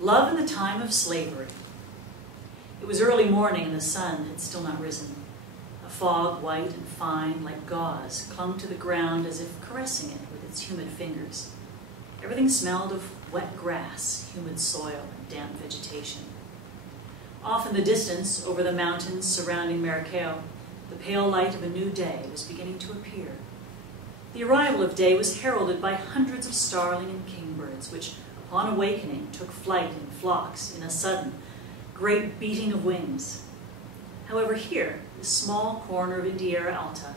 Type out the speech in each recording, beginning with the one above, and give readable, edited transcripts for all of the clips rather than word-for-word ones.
Love in the Time of Slavery. It was early morning and the sun had still not risen. A fog, white and fine like gauze, clung to the ground as if caressing it with its humid fingers. Everything smelled of wet grass, humid soil, and damp vegetation. Off in the distance, over the mountains surrounding Maracaibo, the pale light of a new day was beginning to appear. The arrival of day was heralded by hundreds of starling and kingbirds, which, upon awakening, took flight in flocks in a sudden, great beating of wings. However, here, this small corner of Indiera Alta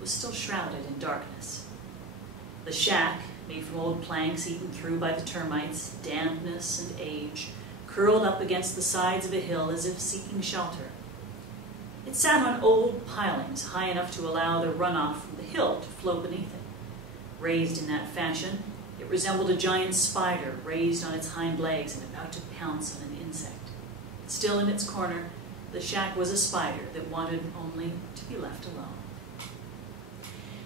was still shrouded in darkness. The shack, made from old planks eaten through by the termites, dampness and age, curled up against the sides of a hill as if seeking shelter. It sat on old pilings high enough to allow the runoff from the hill to flow beneath it. Raised in that fashion, it resembled a giant spider raised on its hind legs and about to pounce on an insect. Still in its corner, the shack was a spider that wanted only to be left alone.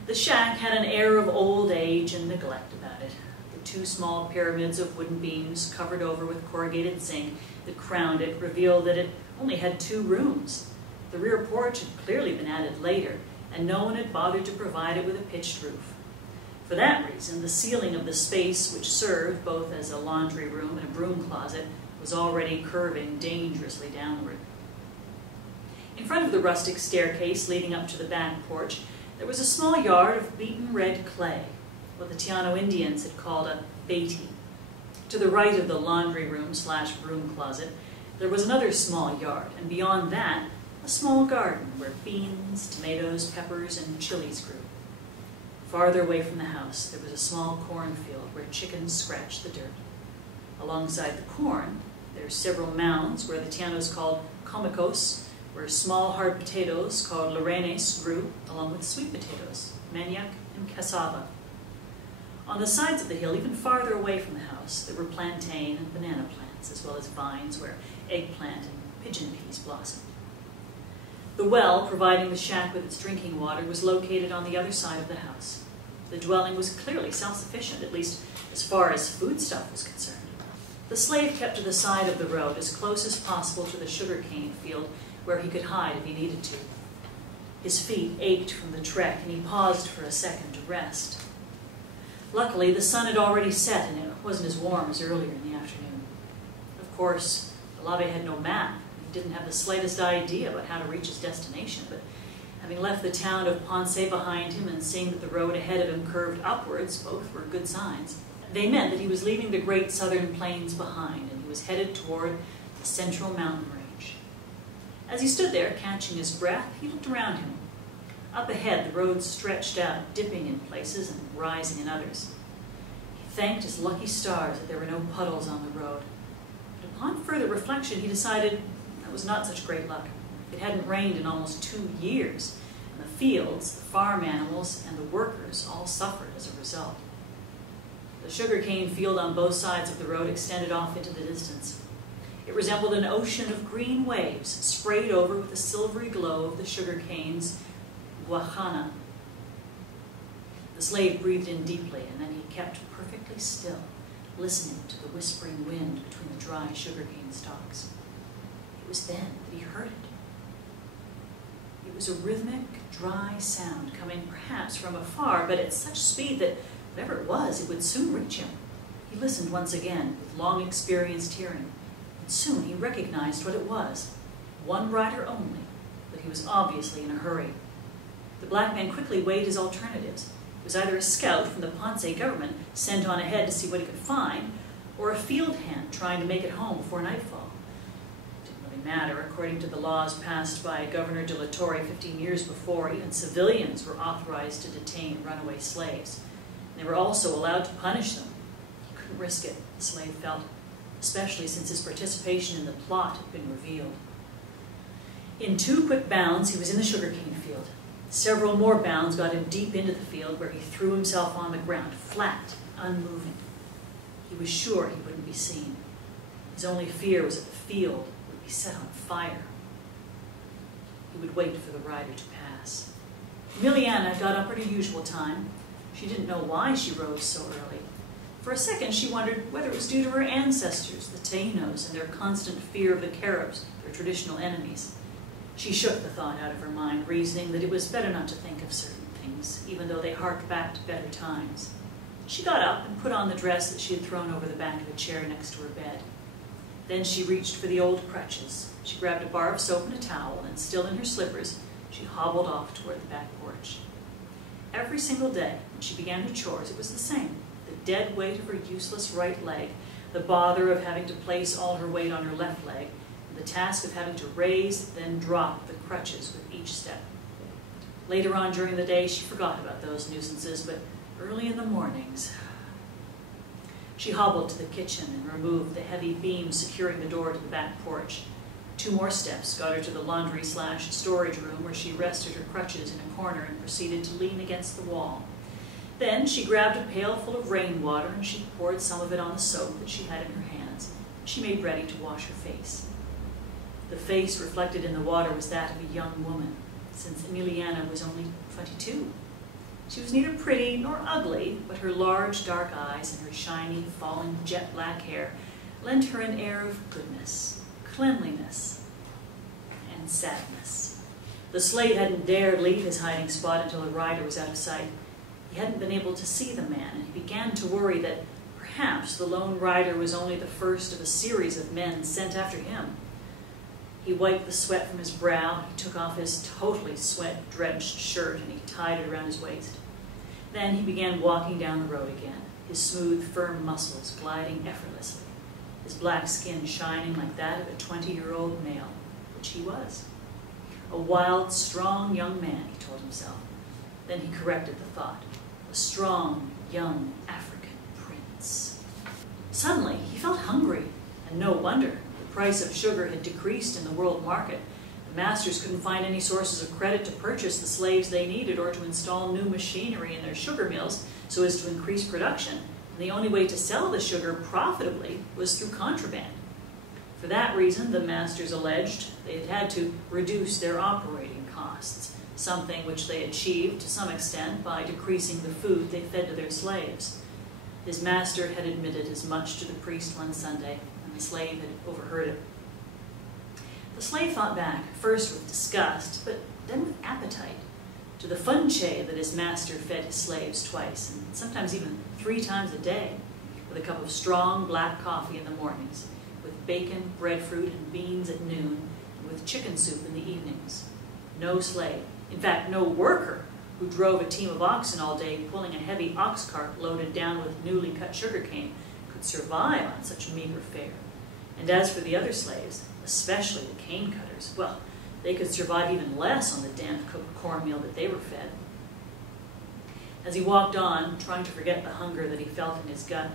The shack had an air of old age and neglect about it. The two small pyramids of wooden beams covered over with corrugated zinc that crowned it revealed that it only had 2 rooms. The rear porch had clearly been added later, and no one had bothered to provide it with a pitched roof. For that reason, the ceiling of the space, which served both as a laundry room and a broom closet, was already curving dangerously downward. In front of the rustic staircase leading up to the back porch, there was a small yard of beaten red clay, what the Tiano Indians had called a beiti. To the right of the laundry room / broom closet, there was another small yard, and beyond that, a small garden where beans, tomatoes, peppers, and chilies grew. Farther away from the house, there was a small cornfield where chickens scratched the dirt. Alongside the corn, there are several mounds where the Tianos called comicos, where small hard potatoes called lorenes grew, along with sweet potatoes, manioc, and cassava. On the sides of the hill, even farther away from the house, there were plantain and banana plants, as well as vines where eggplant and pigeon peas blossomed. The well, providing the shack with its drinking water, was located on the other side of the house. The dwelling was clearly self-sufficient, at least as far as foodstuff was concerned. The slave kept to the side of the road, as close as possible to the sugarcane field, where he could hide if he needed to. His feet ached from the trek, and he paused for a second to rest. Luckily, the sun had already set, and it wasn't as warm as earlier in the afternoon. Of course, the Lave had no map. He didn't have the slightest idea about how to reach his destination, but having left the town of Ponce behind him and seeing that the road ahead of him curved upwards, both were good signs. They meant that he was leaving the great southern plains behind, and he was headed toward the central mountain range. As he stood there, catching his breath, he looked around him. Up ahead, the road stretched out, dipping in places and rising in others. He thanked his lucky stars that there were no puddles on the road. But upon further reflection, he decided that was not such great luck. It hadn't rained in almost 2 years, and the fields, the farm animals, and the workers all suffered as a result. The sugarcane field on both sides of the road extended off into the distance. It resembled an ocean of green waves sprayed over with the silvery glow of the sugarcane's guajana. The slave breathed in deeply, and then he kept perfectly still, listening to the whispering wind between the dry sugarcane stalks. It was then that he heard it. It was a rhythmic, dry sound coming perhaps from afar, but at such speed that whatever it was, it would soon reach him. He listened once again with long-experienced hearing. And soon he recognized what it was. One rider only, but he was obviously in a hurry. The black man quickly weighed his alternatives. It was either a scout from the Ponce government sent on ahead to see what he could find, or a field hand trying to make it home before nightfall. It didn't really matter. According to the laws passed by Governor de la Torre 15 years before, even civilians were authorized to detain runaway slaves. They were also allowed to punish them. He couldn't risk it, the slave felt, especially since his participation in the plot had been revealed. In 2 quick bounds, he was in the sugarcane field. Several more bounds got him deep into the field, where he threw himself on the ground, flat, unmoving. He was sure he wouldn't be seen. His only fear was that the field would be set on fire. He would wait for the rider to pass. Ameliana got up at her usual time. She didn't know why she rose so early. For a second, she wondered whether it was due to her ancestors, the Taínos, and their constant fear of the Caribs, their traditional enemies. She shook the thought out of her mind, reasoning that it was better not to think of certain things, even though they harked back to better times. She got up and put on the dress that she had thrown over the back of a chair next to her bed. Then she reached for the old crutches. She grabbed a bar of soap and a towel, and still in her slippers, she hobbled off toward the back porch. Every single day, when she began her chores, it was the same. The dead weight of her useless right leg, the bother of having to place all her weight on her left leg, and the task of having to raise, then drop the crutches with each step. Later on during the day, she forgot about those nuisances, but early in the mornings, she hobbled to the kitchen and removed the heavy beam securing the door to the back porch. 2 more steps got her to the laundry/storage room where she rested her crutches in a corner and proceeded to lean against the wall. Then she grabbed a pail full of rainwater and she poured some of it on the soap that she had in her hands. She made ready to wash her face. The face reflected in the water was that of a young woman, since Ameliana was only 22. She was neither pretty nor ugly, but her large dark eyes and her shiny, falling jet black hair lent her an air of goodness, cleanliness, and sadness. The slave hadn't dared leave his hiding spot until the rider was out of sight. He hadn't been able to see the man, and he began to worry that perhaps the lone rider was only the first of a series of men sent after him. He wiped the sweat from his brow, he took off his totally sweat-drenched shirt, and he tied it around his waist. Then he began walking down the road again, his smooth, firm muscles gliding effortlessly, his black skin shining like that of a 20-year-old male, which he was. A wild, strong young man, he told himself. Then he corrected the thought. A strong, young African prince. Suddenly, he felt hungry, and no wonder. The price of sugar had decreased in the world market. The masters couldn't find any sources of credit to purchase the slaves they needed or to install new machinery in their sugar mills so as to increase production. And the only way to sell the sugar profitably was through contraband. For that reason, the masters alleged they had had to reduce their operating costs, something which they achieved to some extent by decreasing the food they fed to their slaves. His master had admitted as much to the priest one Sunday, and the slave had overheard it. The slave thought back, first with disgust, but then with appetite, to the funche that his master fed his slaves twice, and sometimes even 3 times a day, with a cup of strong black coffee in the mornings, with bacon, breadfruit, and beans at noon, and with chicken soup in the evenings. No slave, in fact, no worker who drove a team of oxen all day pulling a heavy ox cart loaded down with newly cut sugarcane could survive on such meager fare. And as for the other slaves, especially the cane cutters, well, they could survive even less on the damp cooked cornmeal that they were fed. As he walked on, trying to forget the hunger that he felt in his gut,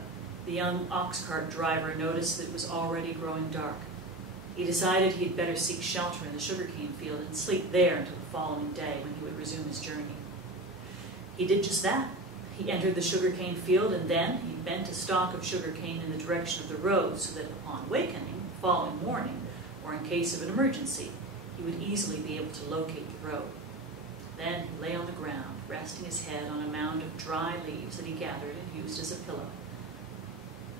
the young ox cart driver noticed that it was already growing dark. He decided he'd better seek shelter in the sugarcane field and sleep there until the following day when he would resume his journey. He did just that. He entered the sugarcane field, and then he bent a stalk of sugarcane in the direction of the road so that upon awakening the following morning, or in case of an emergency, he would easily be able to locate the road. Then he lay on the ground, resting his head on a mound of dry leaves that he gathered and used as a pillow.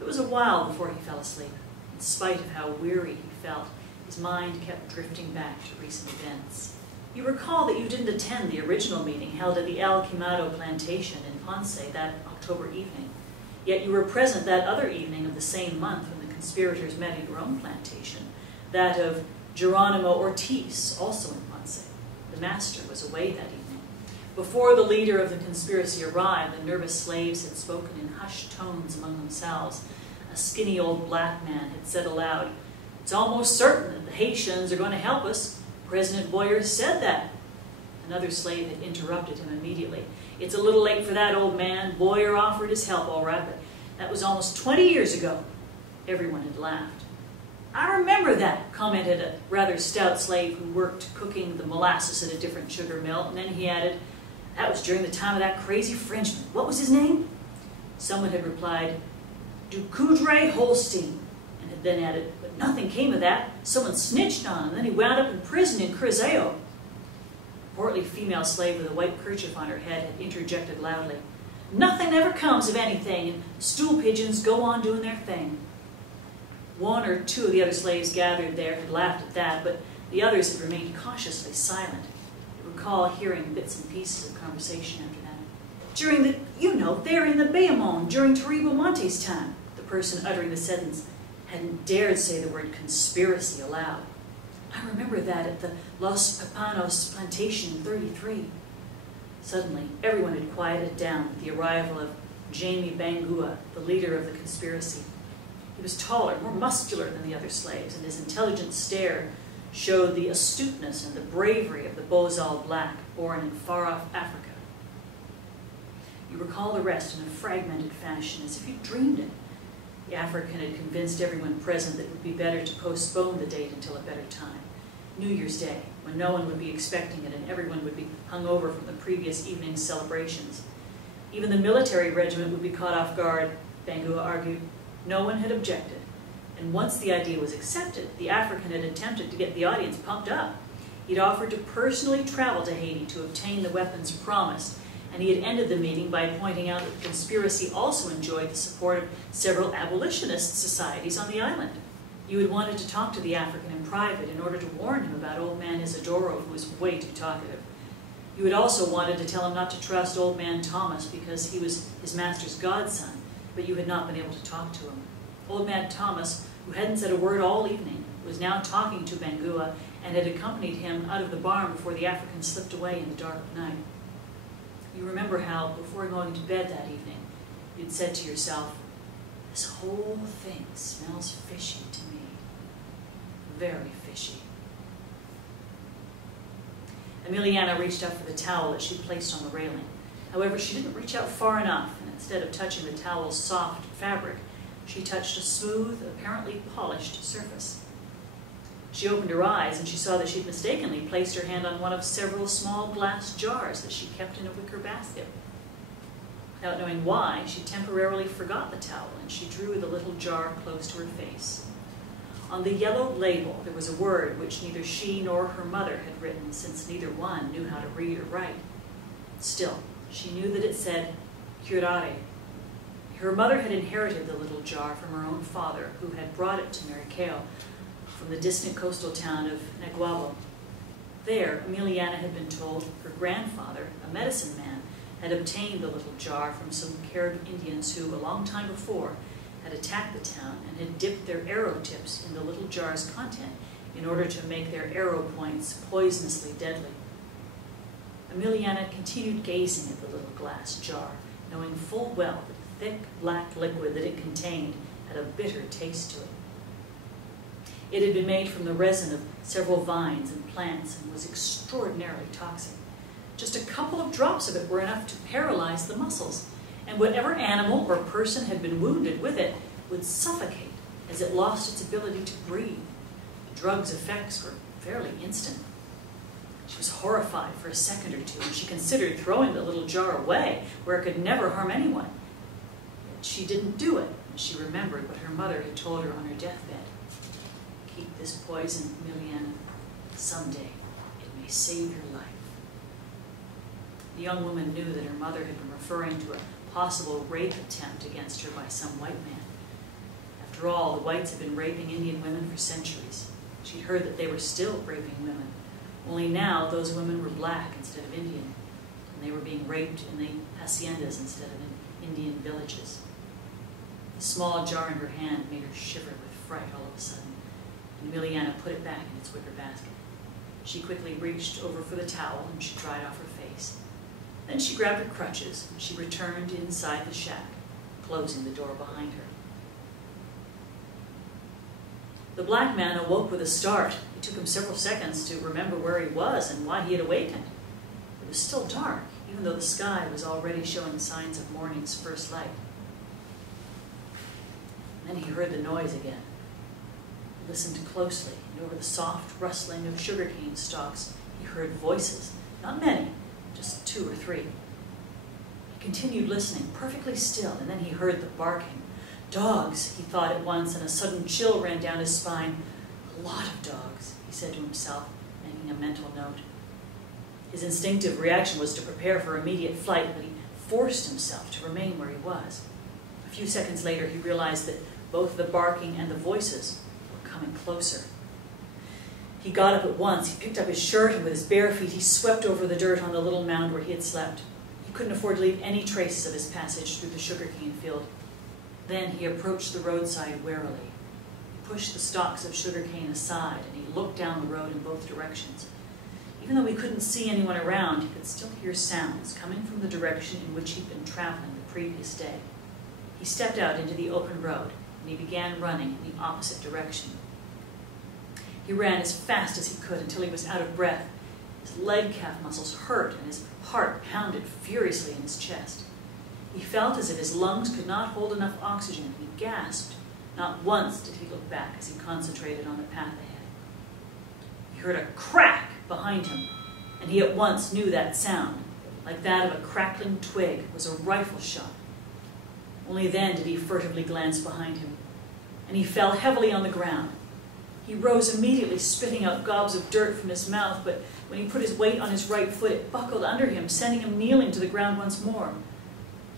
It was a while before he fell asleep. In spite of how weary he felt, his mind kept drifting back to recent events. You recall that you didn't attend the original meeting held at the El Quemado plantation in Ponce that October evening. Yet you were present that other evening of the same month when the conspirators met at your own plantation, that of Geronimo Ortiz, also in Ponce. The master was away that evening. Before the leader of the conspiracy arrived, the nervous slaves had spoken in hushed tones among themselves. A skinny old black man had said aloud, "It's almost certain that the Haitians are going to help us. President Boyer said that." Another slave had interrupted him immediately. "It's a little late for that, old man. Boyer offered his help, all right, but that was almost 20 years ago." Everyone had laughed. "I remember that," commented a rather stout slave who worked cooking the molasses at a different sugar mill, and then he added, "That was during the time of that crazy Frenchman. What was his name?" Someone had replied, "Du Coudray Holstein," and had then added, "But nothing came of that. Someone snitched on him, and then he wound up in prison in Cruzeiro." A portly female slave with a white kerchief on her head had interjected loudly, Nothing ever comes of anything, and stool pigeons go on doing their thing. One or two of the other slaves gathered there had laughed at that, but the others had remained cautiously silent. They recall hearing bits and pieces of conversation after that. During the, there in the Bayamon, during Taribo Monte's time, the person uttering the sentence hadn't dared say the word conspiracy aloud. I remember that at the Los Papanos plantation in '33. Suddenly, everyone had quieted down with the arrival of Jaime Bangua, the leader of the conspiracy. He was taller, more muscular than the other slaves, and his intelligent stare showed the astuteness and the bravery of the Bozal black born in far-off Africa. You recall the rest in a fragmented fashion, as if you dreamed it. The African had convinced everyone present that it would be better to postpone the date until a better time. New Year's Day, when no one would be expecting it and everyone would be hungover from the previous evening's celebrations. Even the military regiment would be caught off guard, Bangua argued. No one had objected, and once the idea was accepted, the African had attempted to get the audience pumped up. He'd offered to personally travel to Haiti to obtain the weapons promised, and he had ended the meeting by pointing out that the conspiracy also enjoyed the support of several abolitionist societies on the island. You had wanted to talk to the African in private in order to warn him about old man Isidoro, who was way too talkative. You had also wanted to tell him not to trust old man Thomas because he was his master's godson, but you had not been able to talk to him. Old man Thomas, who hadn't said a word all evening, was now talking to Bangua and had accompanied him out of the barn before the African slipped away in the dark of night. You remember how, before going to bed that evening, you'd said to yourself, "This whole thing smells fishy to me. Very fishy." Ameliana reached out for the towel that she'd placed on the railing. However, she didn't reach out far enough, and instead of touching the towel's soft fabric, she touched a smooth, apparently polished surface. She opened her eyes, and she saw that she'd mistakenly placed her hand on one of several small glass jars that she kept in a wicker basket. Without knowing why, she temporarily forgot the towel, and she drew the little jar close to her face. On the yellow label, there was a word which neither she nor her mother had written, since neither one knew how to read or write. Still, she knew that it said, curare. Her mother had inherited the little jar from her own father, who had brought it to Maricao from the distant coastal town of Naguabo. There, Ameliana had been told her grandfather, a medicine man, had obtained the little jar from some Carib Indians who, a long time before, had attacked the town and had dipped their arrow tips in the little jar's content in order to make their arrow points poisonously deadly. Ameliana continued gazing at the little glass jar, knowing full well that the thick black liquid that it contained had a bitter taste to it. It had been made from the resin of several vines and plants and was extraordinarily toxic. Just a couple of drops of it were enough to paralyze the muscles, and whatever animal or person had been wounded with it would suffocate as it lost its ability to breathe. The drug's effects were fairly instant. She was horrified for a second or two, and she considered throwing the little jar away where it could never harm anyone. Yet she didn't do it, and she remembered what her mother had told her on her deathbed. Keep this poison, Ameliana. Someday it may save your life. The young woman knew that her mother had been referring to a possible rape attempt against her by some white man. After all, the whites had been raping Indian women for centuries. She'd heard that they were still raping women, only now those women were black instead of Indian, and they were being raped in the haciendas instead of in Indian villages. The small jar in her hand made her shiver with fright all of a sudden, and Ameliana put it back in its wicker basket. She quickly reached over for the towel, and she dried off her face. Then she grabbed her crutches, and she returned inside the shack, closing the door behind her. The black man awoke with a start. It took him several seconds to remember where he was and why he had awakened. It was still dark, even though the sky was already showing signs of morning's first light. Then he heard the noise again. He listened closely, and over the soft rustling of sugarcane stalks, he heard voices, not many, just 2 or 3. He continued listening, perfectly still, and then he heard the barking. Dogs, he thought at once, and a sudden chill ran down his spine. A lot of dogs, he said to himself, making a mental note. His instinctive reaction was to prepare for immediate flight, but he forced himself to remain where he was. A few seconds later, he realized that both the barking and the voices were coming closer. He got up at once. He picked up his shirt, and with his bare feet, he swept over the dirt on the little mound where he had slept. He couldn't afford to leave any traces of his passage through the sugarcane field. Then he approached the roadside warily. He pushed the stalks of sugarcane aside, and he looked down the road in both directions. Even though he couldn't see anyone around, he could still hear sounds coming from the direction in which he'd been traveling the previous day. He stepped out into the open road, and he began running in the opposite direction. He ran as fast as he could until he was out of breath. His leg calf muscles hurt, and his heart pounded furiously in his chest. He felt as if his lungs could not hold enough oxygen, and he gasped. Not once did he look back as he concentrated on the path ahead. He heard a crack behind him, and he at once knew that sound, like that of a crackling twig, was a rifle shot. Only then did he furtively glance behind him, and he fell heavily on the ground. He rose immediately, spitting out gobs of dirt from his mouth, but when he put his weight on his right foot, it buckled under him, sending him kneeling to the ground once more.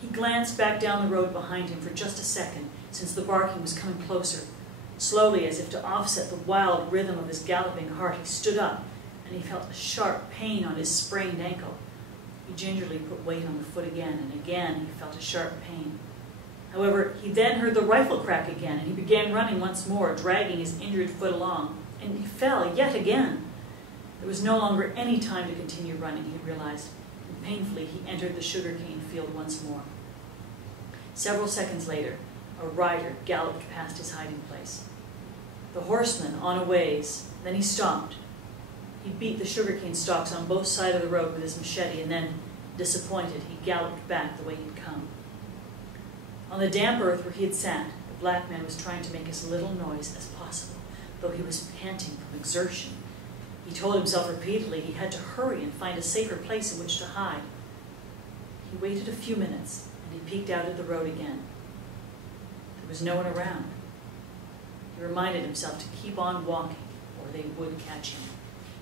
He glanced back down the road behind him for just a second, since the barking was coming closer. Slowly, as if to offset the wild rhythm of his galloping heart, he stood up, and he felt a sharp pain on his sprained ankle. He gingerly put weight on the foot again, and again he felt a sharp pain. However, he then heard the rifle crack again, and he began running once more, dragging his injured foot along, and he fell yet again. There was no longer any time to continue running, he realized, and painfully he entered the sugarcane field once more. Several seconds later, a rider galloped past his hiding place. The horseman on a ways, then he stopped. He beat the sugarcane stalks on both sides of the road with his machete, and then, disappointed, he galloped back the way he'd come. On the damp earth where he had sat, the black man was trying to make as little noise as possible, though he was panting from exertion. He told himself repeatedly he had to hurry and find a safer place in which to hide. He waited a few minutes, and he peeked out at the road again. There was no one around. He reminded himself to keep on walking, or they would catch him.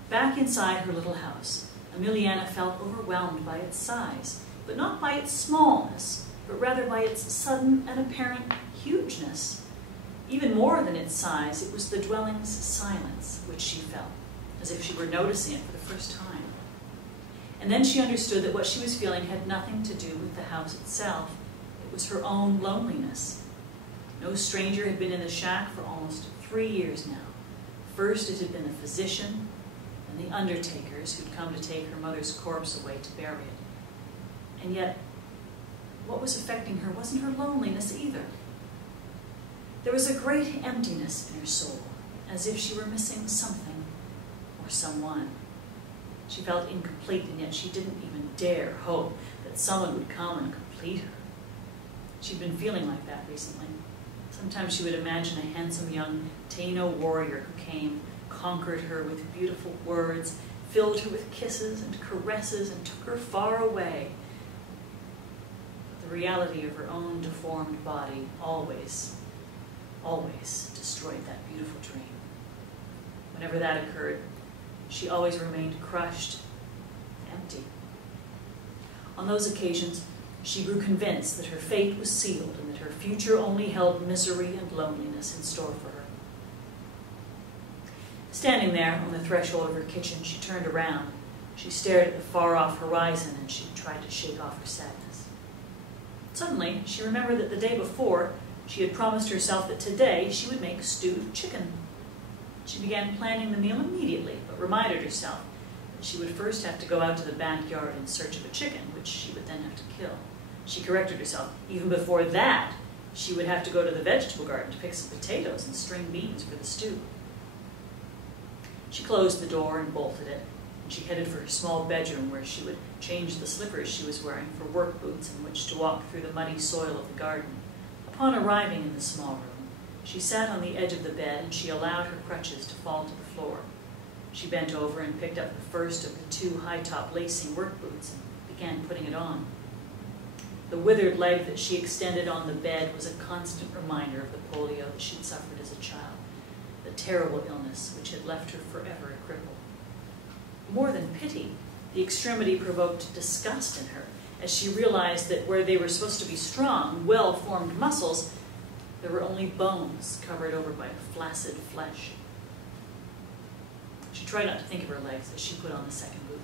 Back inside her little house, Ameliana felt overwhelmed by its size, but not by its smallness, but rather by its sudden and apparent hugeness. Even more than its size, it was the dwelling's silence which she felt, as if she were noticing it for the first time. And then she understood that what she was feeling had nothing to do with the house itself. It was her own loneliness. No stranger had been in the shack for almost 3 years now. First it had been the physician, and the undertakers who'd come to take her mother's corpse away to bury it. And yet, what was affecting her wasn't her loneliness either. There was a great emptiness in her soul, as if she were missing something or someone. She felt incomplete, and yet she didn't even dare hope that someone would come and complete her. She'd been feeling like that recently. Sometimes she would imagine a handsome young Taino warrior who came, conquered her with beautiful words, filled her with kisses and caresses, and took her far away. The reality of her own deformed body always destroyed that beautiful dream. Whenever that occurred, she always remained crushed, empty. On those occasions, she grew convinced that her fate was sealed and that her future only held misery and loneliness in store for her. Standing there on the threshold of her kitchen, she turned around. She stared at the far-off horizon, and she tried to shake off her sadness. Suddenly, she remembered that the day before, she had promised herself that today she would make stewed chicken. She began planning the meal immediately, but reminded herself that she would first have to go out to the backyard in search of a chicken, which she would then have to kill. She corrected herself. Even before that, she would have to go to the vegetable garden to pick some potatoes and string beans for the stew. She closed the door and bolted it, and she headed for her small bedroom where she would change the slippers she was wearing for work boots in which to walk through the muddy soil of the garden. Upon arriving in the small room, she sat on the edge of the bed, and she allowed her crutches to fall to the floor. She bent over and picked up the first of the 2 high-top lacing work boots and began putting it on. The withered leg that she extended on the bed was a constant reminder of the polio that she'd suffered as a child, the terrible illness which had left her forever a cripple. More than pity, the extremity provoked disgust in her, as she realized that where they were supposed to be strong, well-formed muscles, there were only bones covered over by flaccid flesh. She tried not to think of her legs as she put on the second boot.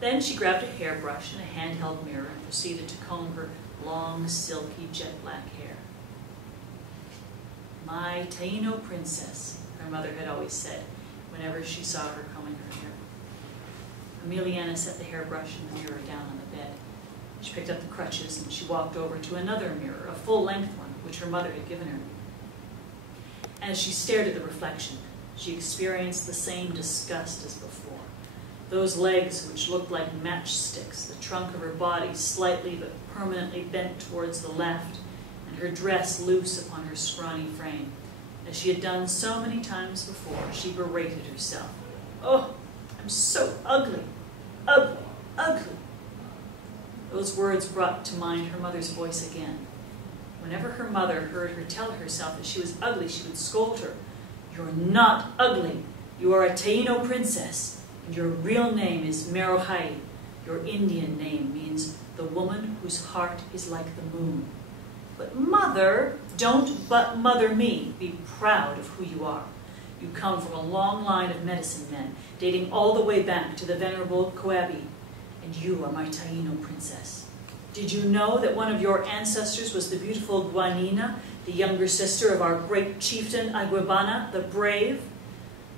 Then she grabbed a hairbrush and a handheld mirror and proceeded to comb her long, silky, jet-black hair. "My Taino princess," her mother had always said whenever she saw her combing her hair. Ameliana set the hairbrush and the mirror down on the bed. She picked up the crutches and she walked over to another mirror, a full-length one, which her mother had given her. And as she stared at the reflection, she experienced the same disgust as before. Those legs which looked like matchsticks, the trunk of her body slightly but permanently bent towards the left, and her dress loose upon her scrawny frame. As she had done so many times before, she berated herself. "Oh, I'm so ugly, ugly, ugly." Those words brought to mind her mother's voice again. Whenever her mother heard her tell herself that she was ugly, she would scold her. "You're not ugly. You are a Taino princess, and your real name is Merohai. Your Indian name means the woman whose heart is like the moon." "But mother," "Don't but mother me. Be proud of who you are. You come from a long line of medicine men, dating all the way back to the venerable Coabi, and you are my Taino princess. Did you know that one of your ancestors was the beautiful Guanina, the younger sister of our great chieftain Aguebana, the brave?"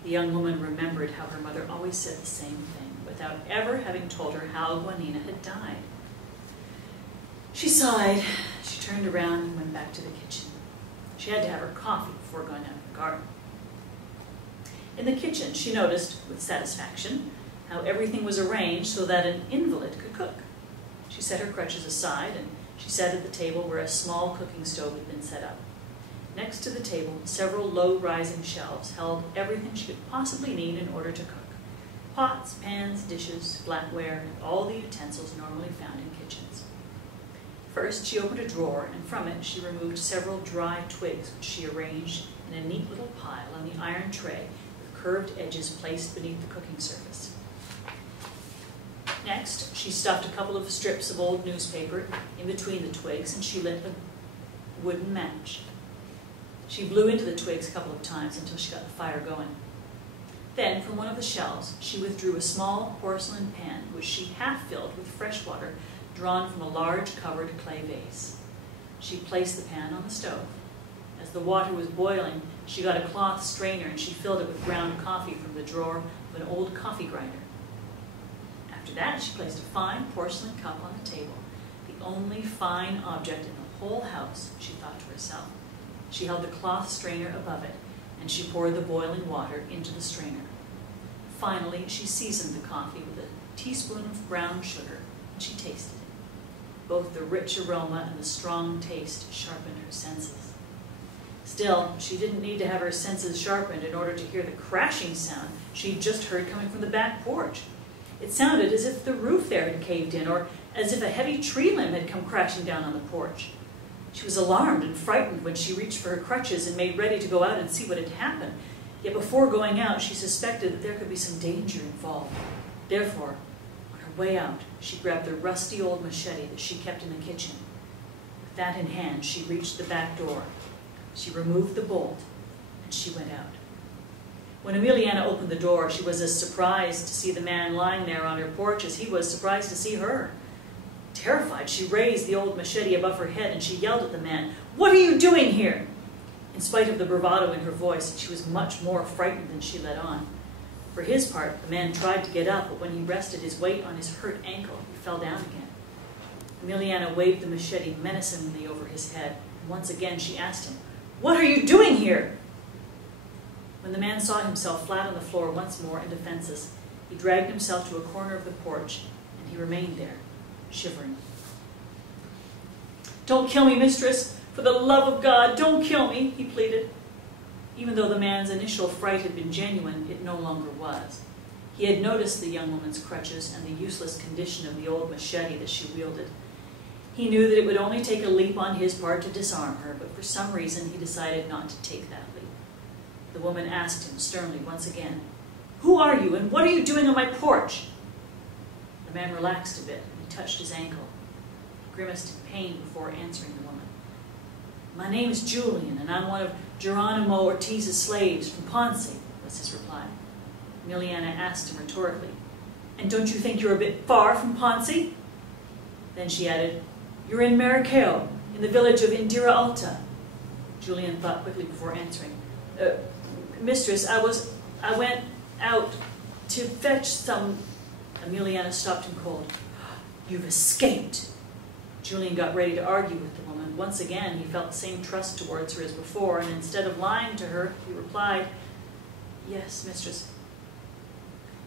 The young woman remembered how her mother always said the same thing, without ever having told her how Guanina had died. She sighed. She turned around and went back to the kitchen. She had to have her coffee before going out in the garden. In the kitchen, she noticed, with satisfaction, how everything was arranged so that an invalid could cook. She set her crutches aside, and she sat at the table where a small cooking stove had been set up. Next to the table, several low-rising shelves held everything she could possibly need in order to cook. Pots, pans, dishes, flatware, and all the utensils normally found in kitchens. First, she opened a drawer, and from it she removed several dry twigs, which she arranged in a neat little pile on the iron tray with curved edges placed beneath the cooking surface. Next, she stuffed a couple of strips of old newspaper in between the twigs, and she lit a wooden match. She blew into the twigs a couple of times until she got the fire going. Then, from one of the shelves, she withdrew a small porcelain pan, which she half-filled with fresh water drawn from a large covered clay vase. She placed the pan on the stove. As the water was boiling, she got a cloth strainer and she filled it with ground coffee from the drawer of an old coffee grinder. After that, she placed a fine porcelain cup on the table, the only fine object in the whole house, she thought to herself. She held the cloth strainer above it, and she poured the boiling water into the strainer. Finally, she seasoned the coffee with a teaspoon of brown sugar, and she tasted it. Both the rich aroma and the strong taste sharpened her senses. Still, she didn't need to have her senses sharpened in order to hear the crashing sound she'd just heard coming from the back porch. It sounded as if the roof there had caved in, or as if a heavy tree limb had come crashing down on the porch. She was alarmed and frightened when she reached for her crutches and made ready to go out and see what had happened. Yet before going out, she suspected that there could be some danger involved. Therefore, on her way out, she grabbed the rusty old machete that she kept in the kitchen. With that in hand, she reached the back door. She removed the bolt, and she went out. When Ameliana opened the door, she was as surprised to see the man lying there on her porch as he was surprised to see her. Terrified, she raised the old machete above her head and she yelled at the man, "What are you doing here?" In spite of the bravado in her voice, she was much more frightened than she let on. For his part, the man tried to get up, but when he rested his weight on his hurt ankle, he fell down again. Ameliana waved the machete menacingly over his head, and once again she asked him, "What are you doing here?" When the man saw himself flat on the floor once more and defenseless, he dragged himself to a corner of the porch, and he remained there, shivering. "Don't kill me, mistress! For the love of God, don't kill me!" he pleaded. Even though the man's initial fright had been genuine, it no longer was. He had noticed the young woman's crutches and the useless condition of the old machete that she wielded. He knew that it would only take a leap on his part to disarm her, but for some reason he decided not to take that leap. The woman asked him sternly once again, "Who are you, and what are you doing on my porch?" The man relaxed a bit and touched his ankle. He grimaced in pain before answering the woman. "My name is Julian, and I'm one of Geronimo Ortiz's slaves from Ponce," was his reply. Ameliana asked him rhetorically, "And don't you think you're a bit far from Ponce?" Then she added, "You're in Maracaibo, in the village of Indira Alta." Julian thought quickly before answering. "Mistress, I went out to fetch some..." Ameliana stopped him cold. "You've escaped." Julian got ready to argue with the woman. Once again, he felt the same trust towards her as before, and instead of lying to her, he replied, "Yes, mistress."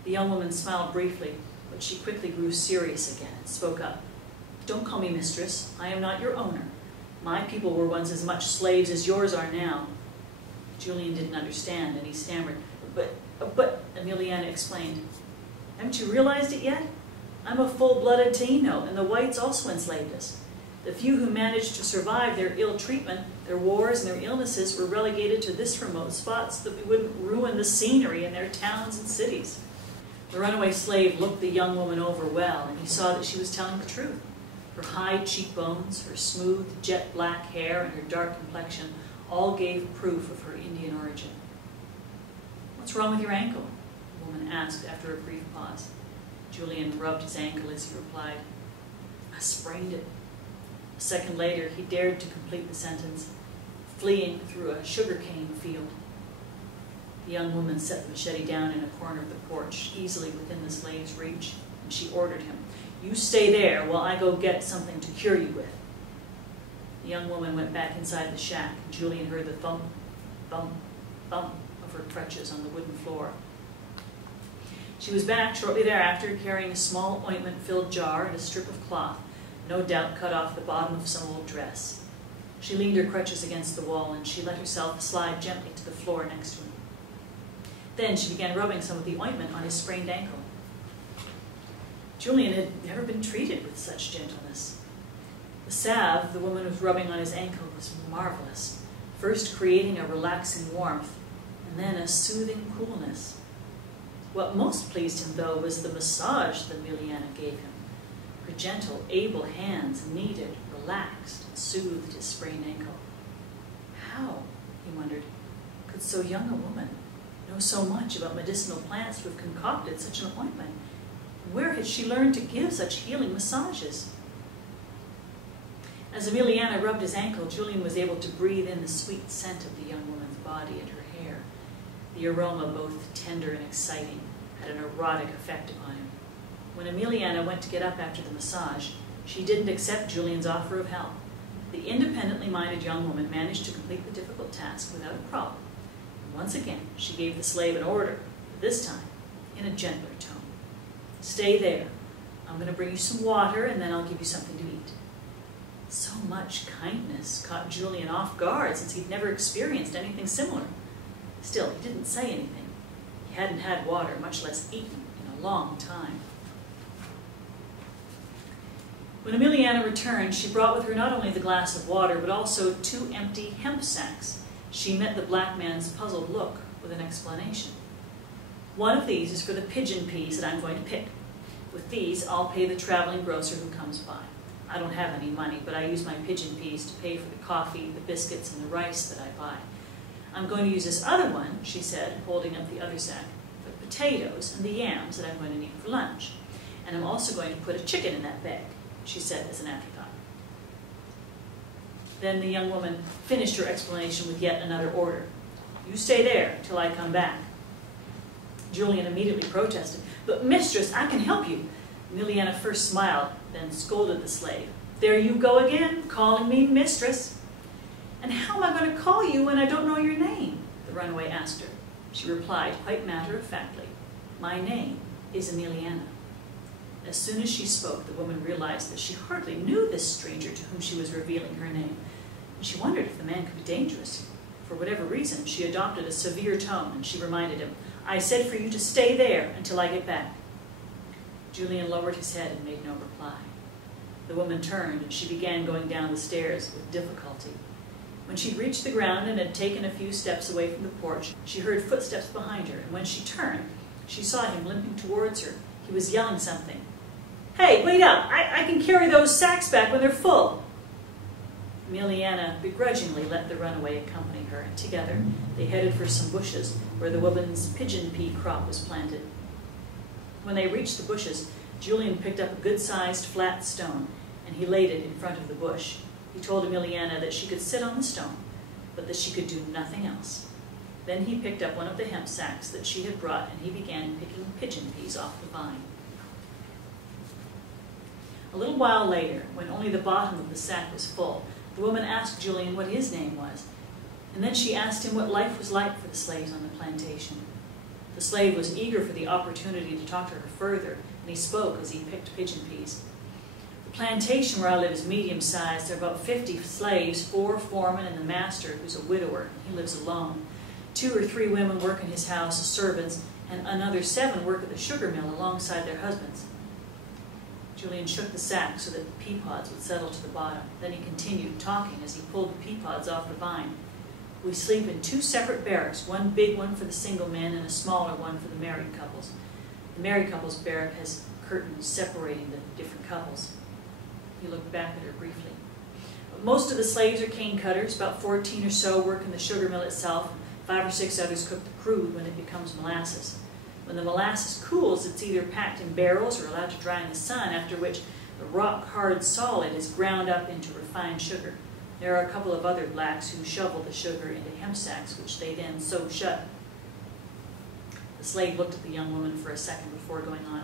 The young woman smiled briefly, but she quickly grew serious again and spoke up. "Don't call me mistress. I am not your owner. My people were once as much slaves as yours are now." Julian didn't understand, and he stammered, But, Ameliana explained, "Haven't you realized it yet? I'm a full-blooded Taino, and the whites also enslaved us. The few who managed to survive their ill treatment, their wars, and their illnesses were relegated to this remote spot so that we wouldn't ruin the scenery in their towns and cities." The runaway slave looked the young woman over well, and he saw that she was telling the truth. Her high cheekbones, her smooth, jet-black hair, and her dark complexion all gave proof of her Indian origin. "What's wrong with your ankle?" the woman asked after a brief pause. Julian rubbed his ankle as he replied, "I sprained it." A second later, he dared to complete the sentence, "fleeing through a sugarcane field." The young woman set the machete down in a corner of the porch, easily within the slave's reach, and she ordered him, "You stay there while I go get something to cure you with." The young woman went back inside the shack, and Julian heard the thump, thump, thump of her crutches on the wooden floor. She was back shortly thereafter, carrying a small ointment-filled jar and a strip of cloth, no doubt cut off the bottom of some old dress. She leaned her crutches against the wall, and she let herself slide gently to the floor next to him. Then she began rubbing some of the ointment on his sprained ankle. Julian had never been treated with such gentleness. The salve the woman was rubbing on his ankle was marvelous, first creating a relaxing warmth, and then a soothing coolness. What most pleased him, though, was the massage that Ameliana gave him. Her gentle, able hands kneaded, relaxed, and soothed his sprained ankle. How, he wondered, could so young a woman know so much about medicinal plants to have concocted such an ointment? Where had she learned to give such healing massages? As Ameliana rubbed his ankle, Julian was able to breathe in the sweet scent of the young woman's body and her hair. The aroma, both tender and exciting, had an erotic effect upon him. When Ameliana went to get up after the massage, she didn't accept Julian's offer of help. The independently minded young woman managed to complete the difficult task without a problem. And once again, she gave the slave an order, this time in a gentler tone. "Stay there. I'm going to bring you some water, and then I'll give you something to eat." So much kindness caught Julian off guard, since he'd never experienced anything similar. Still, he didn't say anything. He hadn't had water, much less eaten, in a long time. When Ameliana returned, she brought with her not only the glass of water, but also 2 empty hemp sacks. She met the black man's puzzled look with an explanation. "One of these is for the pigeon peas that I'm going to pick. With these, I'll pay the traveling grocer who comes by. I don't have any money, but I use my pigeon peas to pay for the coffee, the biscuits, and the rice that I buy. I'm going to use this other one," she said, holding up the other sack, "for the potatoes and the yams that I'm going to need for lunch. And I'm also going to put a chicken in that bag," she said as an afterthought. Then the young woman finished her explanation with yet another order. "You stay there till I come back." Julian immediately protested. "But mistress, I can help you." Ameliana first smiled, then scolded the slave. "There you go again, calling me mistress." "And how am I going to call you when I don't know your name?" the runaway asked her. She replied quite matter-of-factly, "My name is Ameliana." As soon as she spoke, the woman realized that she hardly knew this stranger to whom she was revealing her name, and she wondered if the man could be dangerous. For whatever reason, she adopted a severe tone, and she reminded him, "I said for you to stay there until I get back." Julian lowered his head and made no reply. The woman turned, and she began going down the stairs with difficulty. When she'd reached the ground and had taken a few steps away from the porch, she heard footsteps behind her, and when she turned, she saw him limping towards her. He was yelling something. Hey, wait up! I can carry those sacks back when they're full. Ameliana begrudgingly let the runaway accompany her, and together they headed for some bushes where the woman's pigeon pea crop was planted. When they reached the bushes, Julian picked up a good-sized flat stone, and he laid it in front of the bush. He told Ameliana that she could sit on the stone, but that she could do nothing else. Then he picked up one of the hemp sacks that she had brought, and he began picking pigeon peas off the vine. A little while later, when only the bottom of the sack was full, the woman asked Julian what his name was, and then she asked him what life was like for the slaves on the plantation. The slave was eager for the opportunity to talk to her further, and he spoke as he picked pigeon peas. The plantation where I live is medium-sized. There are about 50 slaves, 4 foremen, and the master, who's a widower. He lives alone. 2 or 3 women work in his house as servants, and another 7 work at the sugar mill alongside their husbands. Julian shook the sack so that the pea pods would settle to the bottom. Then he continued talking as he pulled the pea pods off the vine. We sleep in 2 separate barracks, one big one for the single men and a smaller one for the married couples. The married couples barrack has curtains separating the different couples. He looked back at her briefly. Most of the slaves are cane cutters. About 14 or so work in the sugar mill itself. 5 or 6 others cook the crude when it becomes molasses. When the molasses cools, it's either packed in barrels or allowed to dry in the sun, after which the rock-hard solid is ground up into refined sugar. There are a couple of other blacks who shovel the sugar into hemp sacks, which they then sew shut. The slave looked at the young woman for a second before going on.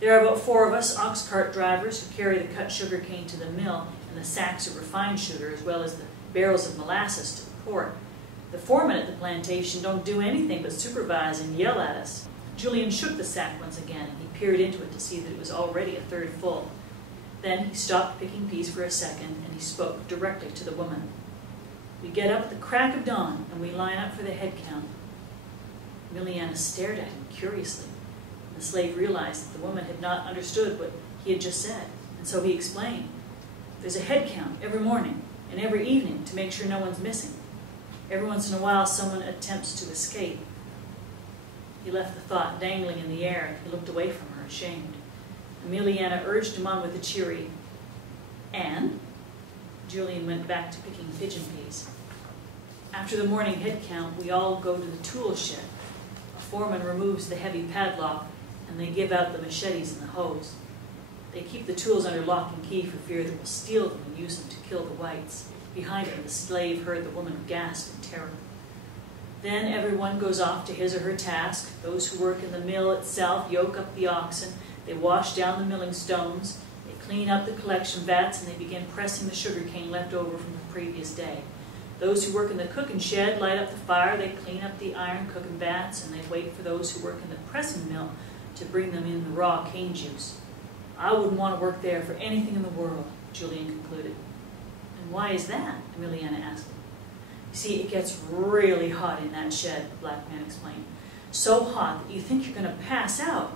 There are about 4 of us, ox cart drivers, who carry the cut sugar cane to the mill and the sacks of refined sugar, as well as the barrels of molasses to the port. The foremen at the plantation don't do anything but supervise and yell at us. Julian shook the sack once again, and he peered into it to see that it was already a third full. Then he stopped picking peas for a second, and he spoke directly to the woman. We get up at the crack of dawn, and we line up for the head count. Ameliana stared at him curiously. The slave realized that the woman had not understood what he had just said, and so he explained. There's a head count every morning and every evening to make sure no one's missing. Every once in a while, someone attempts to escape. He left the thought dangling in the air, and he looked away from her, ashamed. Ameliana urged him on with a cheery, "And?" Julian went back to picking pigeon peas. After the morning head count, we all go to the tool shed. A foreman removes the heavy padlock, and they give out the machetes and the hoes. They keep the tools under lock and key for fear that we'll steal them and use them to kill the whites. Behind him, the slave heard the woman gasp in terror. Then everyone goes off to his or her task. Those who work in the mill itself yoke up the oxen. They wash down the milling stones. They clean up the collection vats, and they begin pressing the sugar cane left over from the previous day. Those who work in the cooking shed light up the fire. They clean up the iron cooking vats, and they wait for those who work in the pressing mill to bring them in the raw cane juice. I wouldn't want to work there for anything in the world, Julian concluded. And why is that? Ameliana asked him. You see, it gets really hot in that shed, the black man explained. So hot that you think you're going to pass out.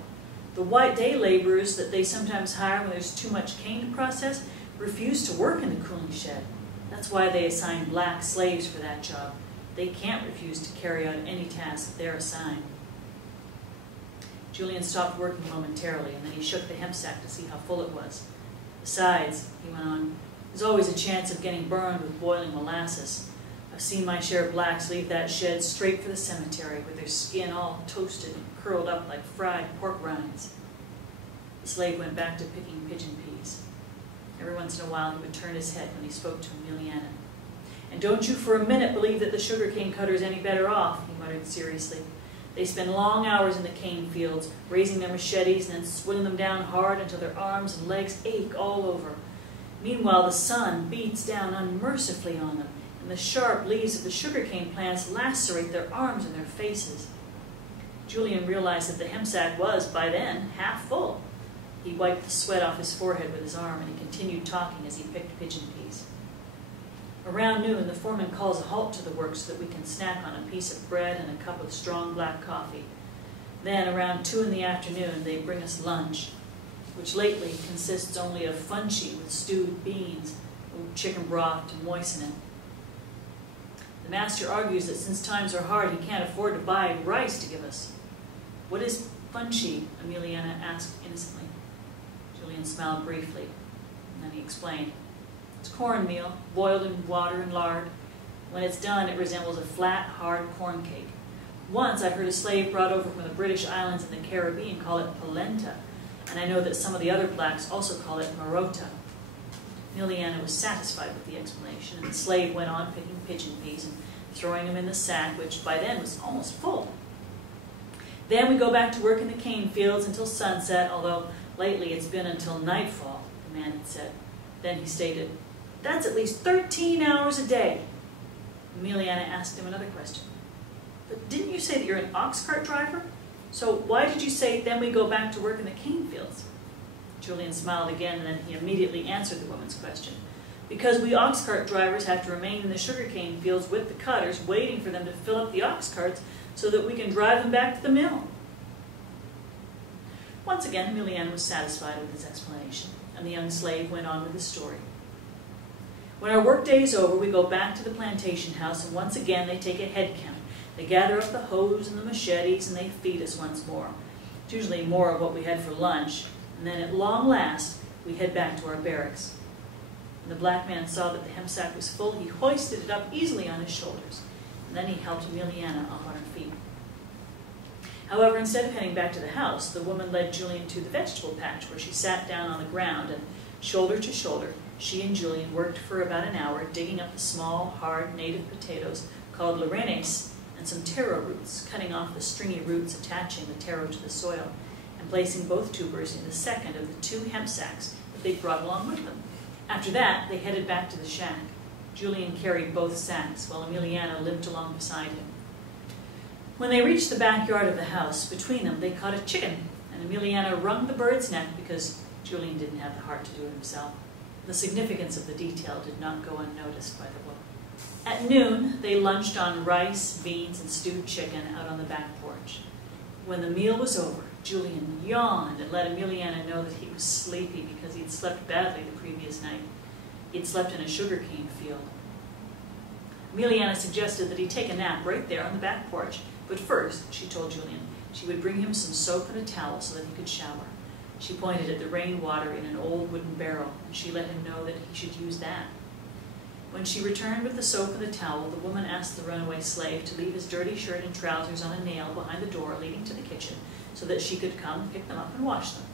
The white day laborers that they sometimes hire when there's too much cane to process refuse to work in the cooling shed. That's why they assign black slaves for that job. They can't refuse to carry out any task that they're assigned. Julian stopped working momentarily, and then he shook the hemp sack to see how full it was. Besides, he went on, there's always a chance of getting burned with boiling molasses. I've seen my share of blacks leave that shed straight for the cemetery with their skin all toasted and curled up like fried pork rinds. The slave went back to picking pigeon peas. Every once in a while he would turn his head when he spoke to Ameliana. And don't you for a minute believe that the sugarcane cutter is any better off, he muttered seriously. They spend long hours in the cane fields, raising their machetes and then swinging them down hard until their arms and legs ache all over. Meanwhile, the sun beats down unmercifully on them, and the sharp leaves of the sugarcane plants lacerate their arms and their faces. Julian realized that the hemp sack was, by then, half full. He wiped the sweat off his forehead with his arm, and he continued talking as he picked pigeon peas. Around noon, the foreman calls a halt to the work so that we can snack on a piece of bread and a cup of strong black coffee. Then, around 2 in the afternoon, they bring us lunch, which lately consists only of funchi with stewed beans and chicken broth to moisten it. The master argues that since times are hard, he can't afford to buy rice to give us. What is funchi? Ameliana asked innocently. Julian smiled briefly, and then he explained. It's cornmeal, boiled in water and lard. When it's done, it resembles a flat, hard corn cake. Once I heard a slave brought over from the British islands in the Caribbean call it polenta, and I know that some of the other blacks also call it marota. Ameliana was satisfied with the explanation, and the slave went on picking pigeon peas and throwing them in the sack, which by then was almost full. Then we go back to work in the cane fields until sunset, although lately it's been until nightfall, the man had said. Then he stated, that's at least 13 hours a day. Ameliana asked him another question. But didn't you say that you're an ox cart driver? So why did you say, then we go back to work in the cane fields? Julian smiled again, and then he immediately answered the woman's question. Because we ox cart drivers have to remain in the sugarcane fields with the cutters, waiting for them to fill up the ox carts so that we can drive them back to the mill. Once again, Ameliana was satisfied with his explanation, and the young slave went on with his story. When our workday is over, we go back to the plantation house, and once again they take a head count. They gather up the hoes and the machetes, and they feed us once more. It's usually more of what we had for lunch, and then at long last, we head back to our barracks. When the black man saw that the hemp sack was full, he hoisted it up easily on his shoulders, and then he helped Ameliana up on her feet. However, instead of heading back to the house, the woman led Julian to the vegetable patch, where she sat down on the ground, and shoulder to shoulder, she and Julian worked for about an hour, digging up the small, hard, native potatoes called lorenes and some taro roots, cutting off the stringy roots attaching the taro to the soil, and placing both tubers in the second of the 2 hemp sacks that they brought along with them. After that, they headed back to the shack. Julian carried both sacks, while Ameliana limped along beside him. When they reached the backyard of the house, between them they caught a chicken, and Ameliana wrung the bird's neck because Julian didn't have the heart to do it himself. The significance of the detail did not go unnoticed by the woman. At noon, they lunched on rice, beans, and stewed chicken out on the back porch. When the meal was over, Julian yawned and let Ameliana know that he was sleepy because he had slept badly the previous night. He had slept in a sugarcane field. Ameliana suggested that he take a nap right there on the back porch, but first, she told Julian, she would bring him some soap and a towel so that he could shower. She pointed at the rainwater in an old wooden barrel, and she let him know that he should use that. When she returned with the soap and the towel, the woman asked the runaway slave to leave his dirty shirt and trousers on a nail behind the door leading to the kitchen so that she could come pick them up and wash them.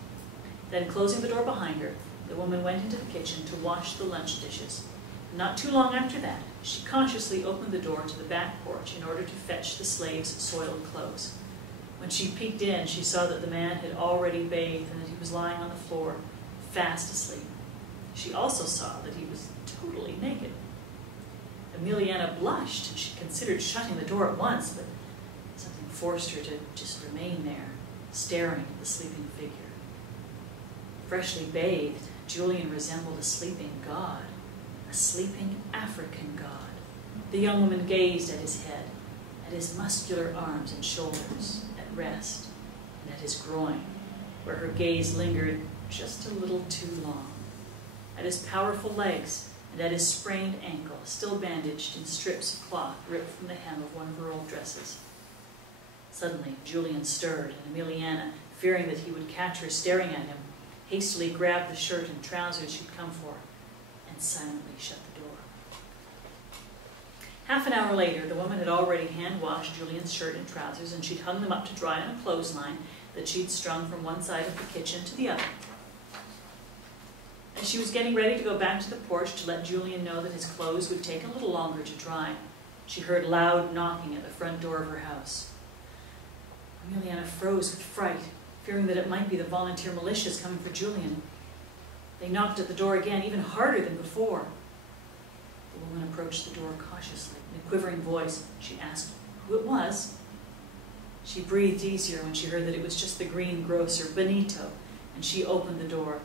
Then, closing the door behind her, the woman went into the kitchen to wash the lunch dishes. Not too long after that, she cautiously opened the door to the back porch in order to fetch the slave's soiled clothes. When she peeked in, she saw that the man had already bathed and that he was lying on the floor, fast asleep. She also saw that he was totally naked. Ameliana blushed, and she considered shutting the door at once, but something forced her to just remain there, staring at the sleeping figure. Freshly bathed, Julian resembled a sleeping god, a sleeping African god. The young woman gazed at his head, at his muscular arms and shoulders, at rest, and at his groin, where her gaze lingered just a little too long, at his powerful legs, and at his sprained ankle, still bandaged in strips of cloth ripped from the hem of one of her old dresses. Suddenly, Julian stirred, and Ameliana, fearing that he would catch her staring at him, hastily grabbed the shirt and trousers she'd come for, and silently shut the door. Half an hour later, the woman had already hand-washed Julian's shirt and trousers, and she'd hung them up to dry on a clothesline that she'd strung from one side of the kitchen to the other. As she was getting ready to go back to the porch to let Julian know that his clothes would take a little longer to dry, she heard loud knocking at the front door of her house. Ameliana froze with fright, fearing that it might be the volunteer militias coming for Julian. They knocked at the door again, even harder than before. The woman approached the door cautiously. In a quivering voice, she asked who it was. She breathed easier when she heard that it was just the greengrocer, Benito, and she opened the door.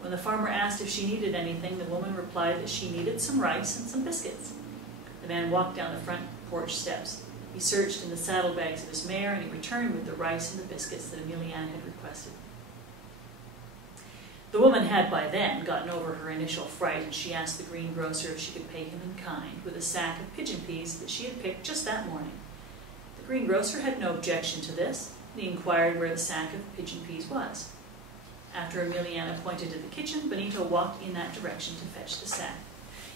When the farmer asked if she needed anything, the woman replied that she needed some rice and some biscuits. The man walked down the front porch steps. He searched in the saddlebags of his mare, and he returned with the rice and the biscuits that Ameliana had requested. The woman had by then gotten over her initial fright, and she asked the greengrocer if she could pay him in kind with a sack of pigeon peas that she had picked just that morning. The greengrocer had no objection to this, and he inquired where the sack of pigeon peas was. After Ameliana pointed to the kitchen, Benito walked in that direction to fetch the sack.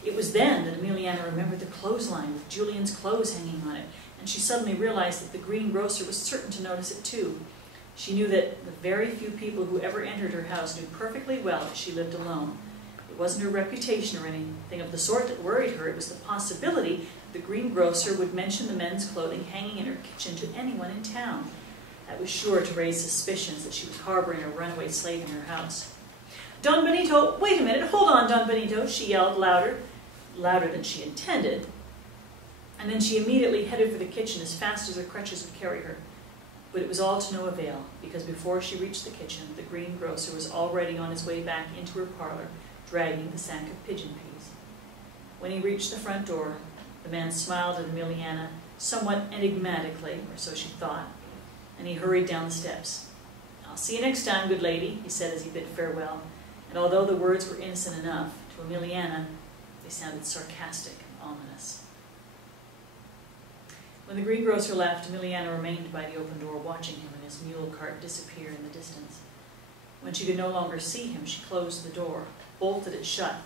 It was then that Ameliana remembered the clothesline with Julian's clothes hanging on it, and she suddenly realized that the greengrocer was certain to notice it too. She knew that the very few people who ever entered her house knew perfectly well that she lived alone. It wasn't her reputation or anything of the sort that worried her. It was the possibility that the greengrocer would mention the men's clothing hanging in her kitchen to anyone in town. That was sure to raise suspicions that she was harboring a runaway slave in her house. "Don Benito, wait a minute, hold on, Don Benito," she yelled louder than she intended. And then she immediately headed for the kitchen as fast as her crutches would carry her. But it was all to no avail, because before she reached the kitchen, the greengrocer was already on his way back into her parlor, dragging the sack of pigeon peas. When he reached the front door, the man smiled at Ameliana somewhat enigmatically, or so she thought, and he hurried down the steps. "I'll see you next time, good lady," he said as he bid farewell, and although the words were innocent enough, to Ameliana they sounded sarcastic and ominous. When the greengrocer left, Ameliana remained by the open door, watching him and his mule cart disappear in the distance. When she could no longer see him, she closed the door, bolted it shut,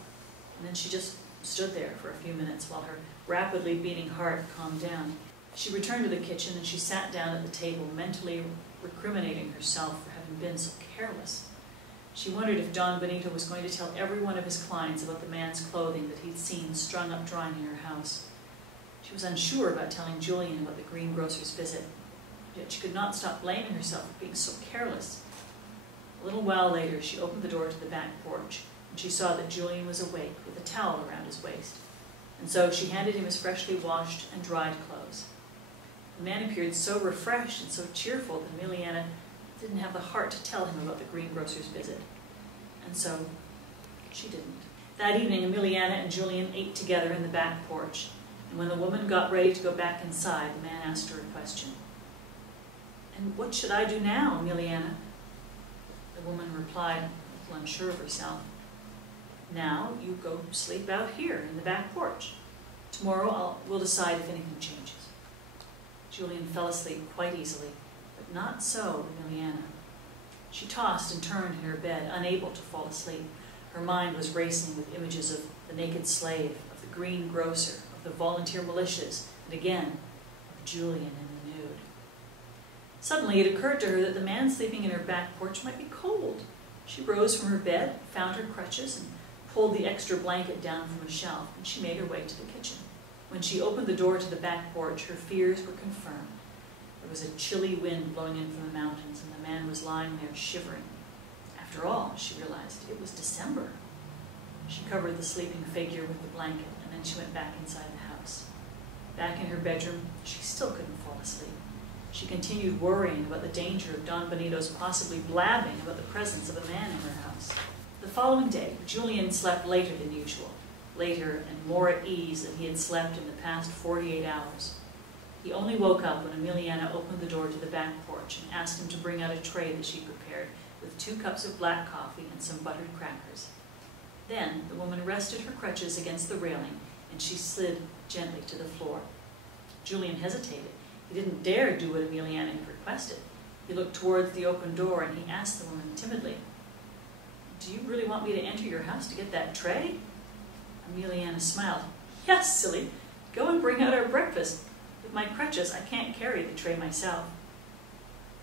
and then she just stood there for a few minutes while her rapidly beating heart calmed down. She returned to the kitchen and she sat down at the table, mentally recriminating herself for having been so careless. She wondered if Don Benito was going to tell every one of his clients about the man's clothing that he'd seen strung up drying in her house. She was unsure about telling Julian about the greengrocer's visit, yet she could not stop blaming herself for being so careless. A little while later, she opened the door to the back porch, and she saw that Julian was awake with a towel around his waist, and so she handed him his freshly washed and dried clothes. The man appeared so refreshed and so cheerful that Ameliana didn't have the heart to tell him about the greengrocer's visit, and so she didn't. That evening, Ameliana and Julian ate together in the back porch, and when the woman got ready to go back inside, the man asked her a question. "And what should I do now, Ameliana?" The woman replied, a little unsure of herself, "Now you go sleep out here in the back porch. Tomorrow we'll decide if anything changes." Julian fell asleep quite easily, but not so Ameliana. She tossed and turned in her bed, unable to fall asleep. Her mind was racing with images of the naked slave, of the greengrocer, of the volunteer militias, and again, of Julian in the nude. Suddenly it occurred to her that the man sleeping in her back porch might be cold. She rose from her bed, found her crutches, and pulled the extra blanket down from a shelf, and she made her way to the kitchen. When she opened the door to the back porch, her fears were confirmed. There was a chilly wind blowing in from the mountains, and the man was lying there shivering. After all, she realized, it was December. She covered the sleeping figure with the blanket, and then she went back inside the house. Back in her bedroom, she still couldn't fall asleep. She continued worrying about the danger of Don Benito's possibly blabbing about the presence of a man in her house. The following day, Julian slept later than usual, later and more at ease than he had slept in the past 48 hours. He only woke up when Ameliana opened the door to the back porch and asked him to bring out a tray that she prepared with 2 cups of black coffee and some buttered crackers. Then the woman rested her crutches against the railing and she slid gently to the floor. Julian hesitated. He didn't dare do what Ameliana had requested. He looked towards the open door and he asked the woman timidly, "Do you really want me to enter your house to get that tray?" Ameliana smiled. "Yes, silly. Go and bring out our breakfast. With my crutches, I can't carry the tray myself."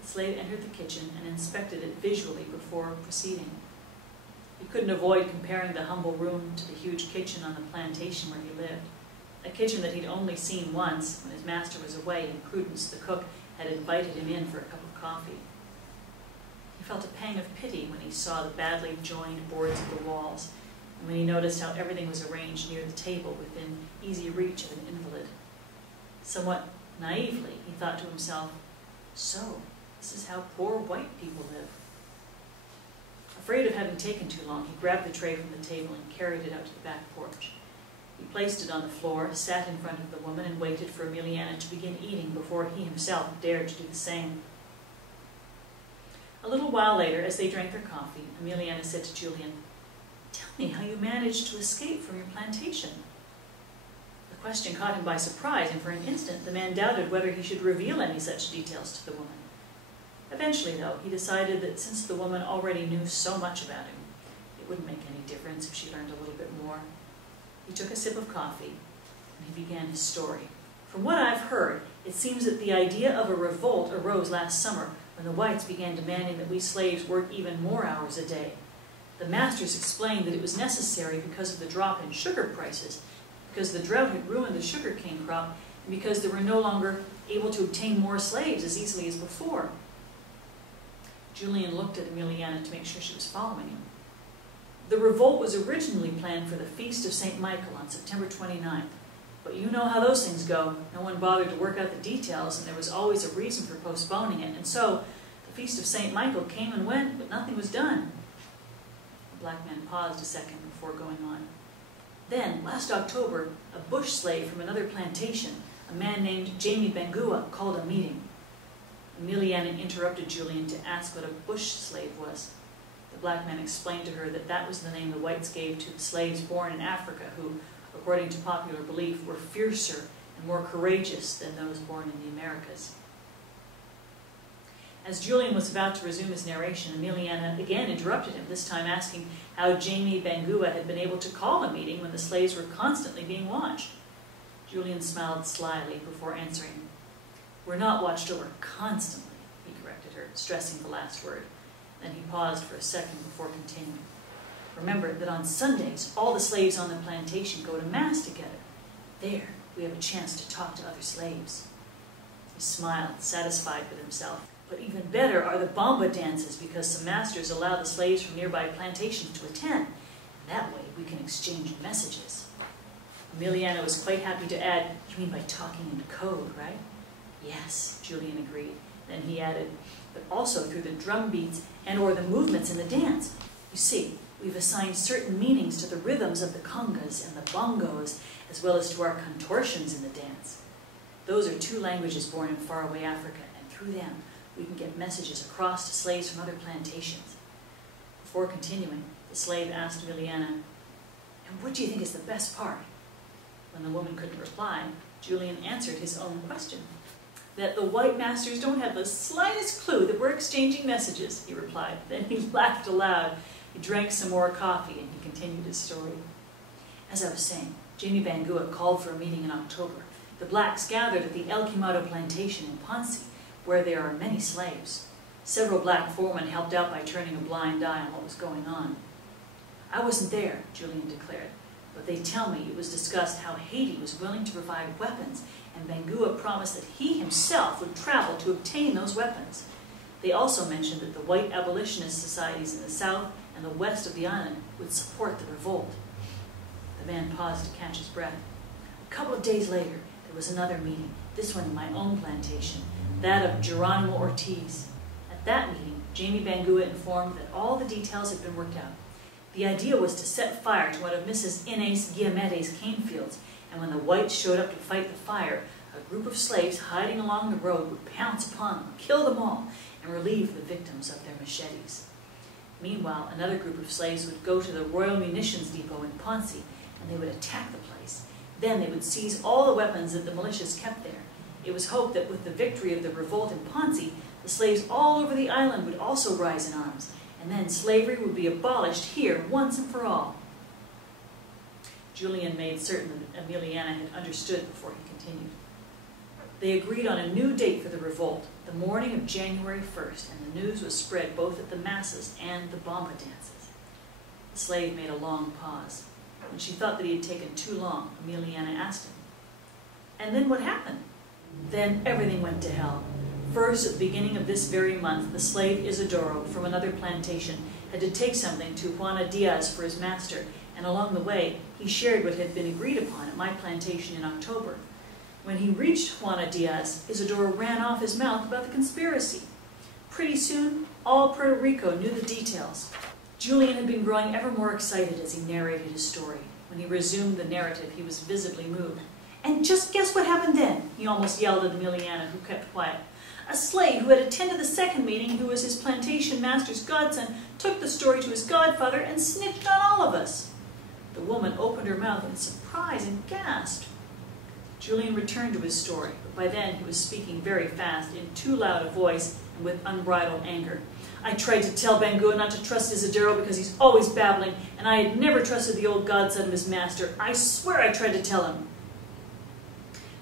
The slave entered the kitchen and inspected it visually before proceeding. He couldn't avoid comparing the humble room to the huge kitchen on the plantation where he lived, a kitchen that he'd only seen once when his master was away and Prudence, the cook, had invited him in for a cup of coffee. He felt a pang of pity when he saw the badly joined boards of the walls, and when he noticed how everything was arranged near the table within easy reach of an invalid. Somewhat naively, he thought to himself, so this is how poor white people live. Afraid of having taken too long, he grabbed the tray from the table and carried it out to the back porch. He placed it on the floor, sat in front of the woman, and waited for Ameliana to begin eating before he himself dared to do the same. A little while later, as they drank their coffee, Ameliana said to Julian, "Tell me how you managed to escape from your plantation." The question caught him by surprise, and for an instant the man doubted whether he should reveal any such details to the woman. Eventually, though, he decided that since the woman already knew so much about him, it wouldn't make any difference if she learned a little bit more. He took a sip of coffee, and he began his story. From what I've heard, it seems that the idea of a revolt arose last summer when the whites began demanding that we slaves work even more hours a day. The masters explained that it was necessary because of the drop in sugar prices, because the drought had ruined the sugarcane crop, and because they were no longer able to obtain more slaves as easily as before. Julian looked at Ameliana to make sure she was following him. The revolt was originally planned for the Feast of St. Michael on September 29th. But you know how those things go. No one bothered to work out the details, and there was always a reason for postponing it. And so, the Feast of St. Michael came and went, but nothing was done. The black man paused a second before going on. Then, last October, a bush slave from another plantation, a man named Jaime Bangua, called a meeting. Ameliana interrupted Julian to ask what a bush slave was. The black man explained to her that that was the name the whites gave to the slaves born in Africa who, according to popular belief, were fiercer and more courageous than those born in the Americas. As Julian was about to resume his narration, Ameliana again interrupted him, this time asking how Jaime Bangua had been able to call a meeting when the slaves were constantly being watched. Julian smiled slyly before answering. "We're not watched over constantly," he corrected her, stressing the last word. Then he paused for a second before continuing. "Remember that on Sundays, all the slaves on the plantation go to Mass together. There, we have a chance to talk to other slaves." He smiled, satisfied with himself. "But even better are the bomba dances, because some masters allow the slaves from nearby plantations to attend. And that way, we can exchange messages." Ameliana was quite happy to add, "You mean by talking in code, right?" "Yes," Julian agreed. Then he added, "but also through the drum beats and or the movements in the dance. You see, we've assigned certain meanings to the rhythms of the congas and the bongos, as well as to our contortions in the dance. Those are two languages born in faraway Africa, and through them we can get messages across to slaves from other plantations." Before continuing, the slave asked Ameliana, "And what do you think is the best part?" When the woman couldn't reply, Julian answered his own question. "That the white masters don't have the slightest clue that we're exchanging messages," he replied. Then he laughed aloud. He drank some more coffee, and he continued his story. "As I was saying, Jaime Bangua called for a meeting in October. The blacks gathered at the El Quemado plantation in Ponce, where there are many slaves. Several black foremen helped out by turning a blind eye on what was going on. I wasn't there," Julian declared, "but they tell me it was discussed how Haiti was willing to provide weapons, and Bangua promised that he himself would travel to obtain those weapons. They also mentioned that the white abolitionist societies in the south and the west of the island would support the revolt." The man paused to catch his breath. "A couple of days later, there was another meeting, this one in my own plantation, that of Geronimo Ortiz. At that meeting, Jaime Bangua informed that all the details had been worked out. The idea was to set fire to one of Mrs. Inés Guillamete's cane fields, and when the whites showed up to fight the fire, a group of slaves hiding along the road would pounce upon them, kill them all, and relieve the victims of their machetes. Meanwhile, another group of slaves would go to the Royal Munitions Depot in Ponce, and they would attack the place. Then they would seize all the weapons that the militias kept there. It was hoped that with the victory of the revolt in Ponce, the slaves all over the island would also rise in arms, and then slavery would be abolished here once and for all." Julian made certain that Ameliana had understood before he continued. They agreed on a new date for the revolt, the morning of January 1st, and the news was spread both at the masses and the bomba dances. The slave made a long pause. When she thought that he had taken too long, Ameliana asked him, "And then what happened?" "Then everything went to hell. First, at the beginning of this very month, the slave Isidoro from another plantation had to take something to Juana Diaz for his master, and along the way, he shared what had been agreed upon at my plantation in October. When he reached Juana Diaz, Isidoro ran off his mouth about the conspiracy. Pretty soon, all Puerto Rico knew the details." Julian had been growing ever more excited as he narrated his story. When he resumed the narrative, he was visibly moved. "And just guess what happened then?" he almost yelled at Ameliana, who kept quiet. "A slave who had attended the second meeting, who was his plantation master's godson, took the story to his godfather and snitched on all of us." The woman opened her mouth in surprise and gasped. Julian returned to his story, but by then he was speaking very fast, in too loud a voice and with unbridled anger. I tried to tell Bangua not to trust Isidoro because he's always babbling, and I had never trusted the old godson of his master. I swear I tried to tell him.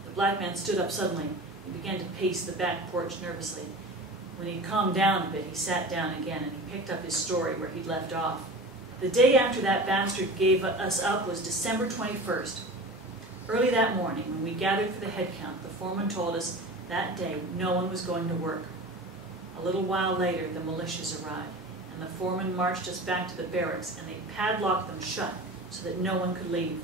The black man stood up suddenly. He began to pace the back porch nervously. When he'd calmed down a bit, he sat down again, and he picked up his story where he'd left off. The day after that bastard gave us up was December 21st. Early that morning, when we gathered for the head count, the foreman told us that day no one was going to work. A little while later, the militias arrived, and the foreman marched us back to the barracks, and they padlocked them shut so that no one could leave.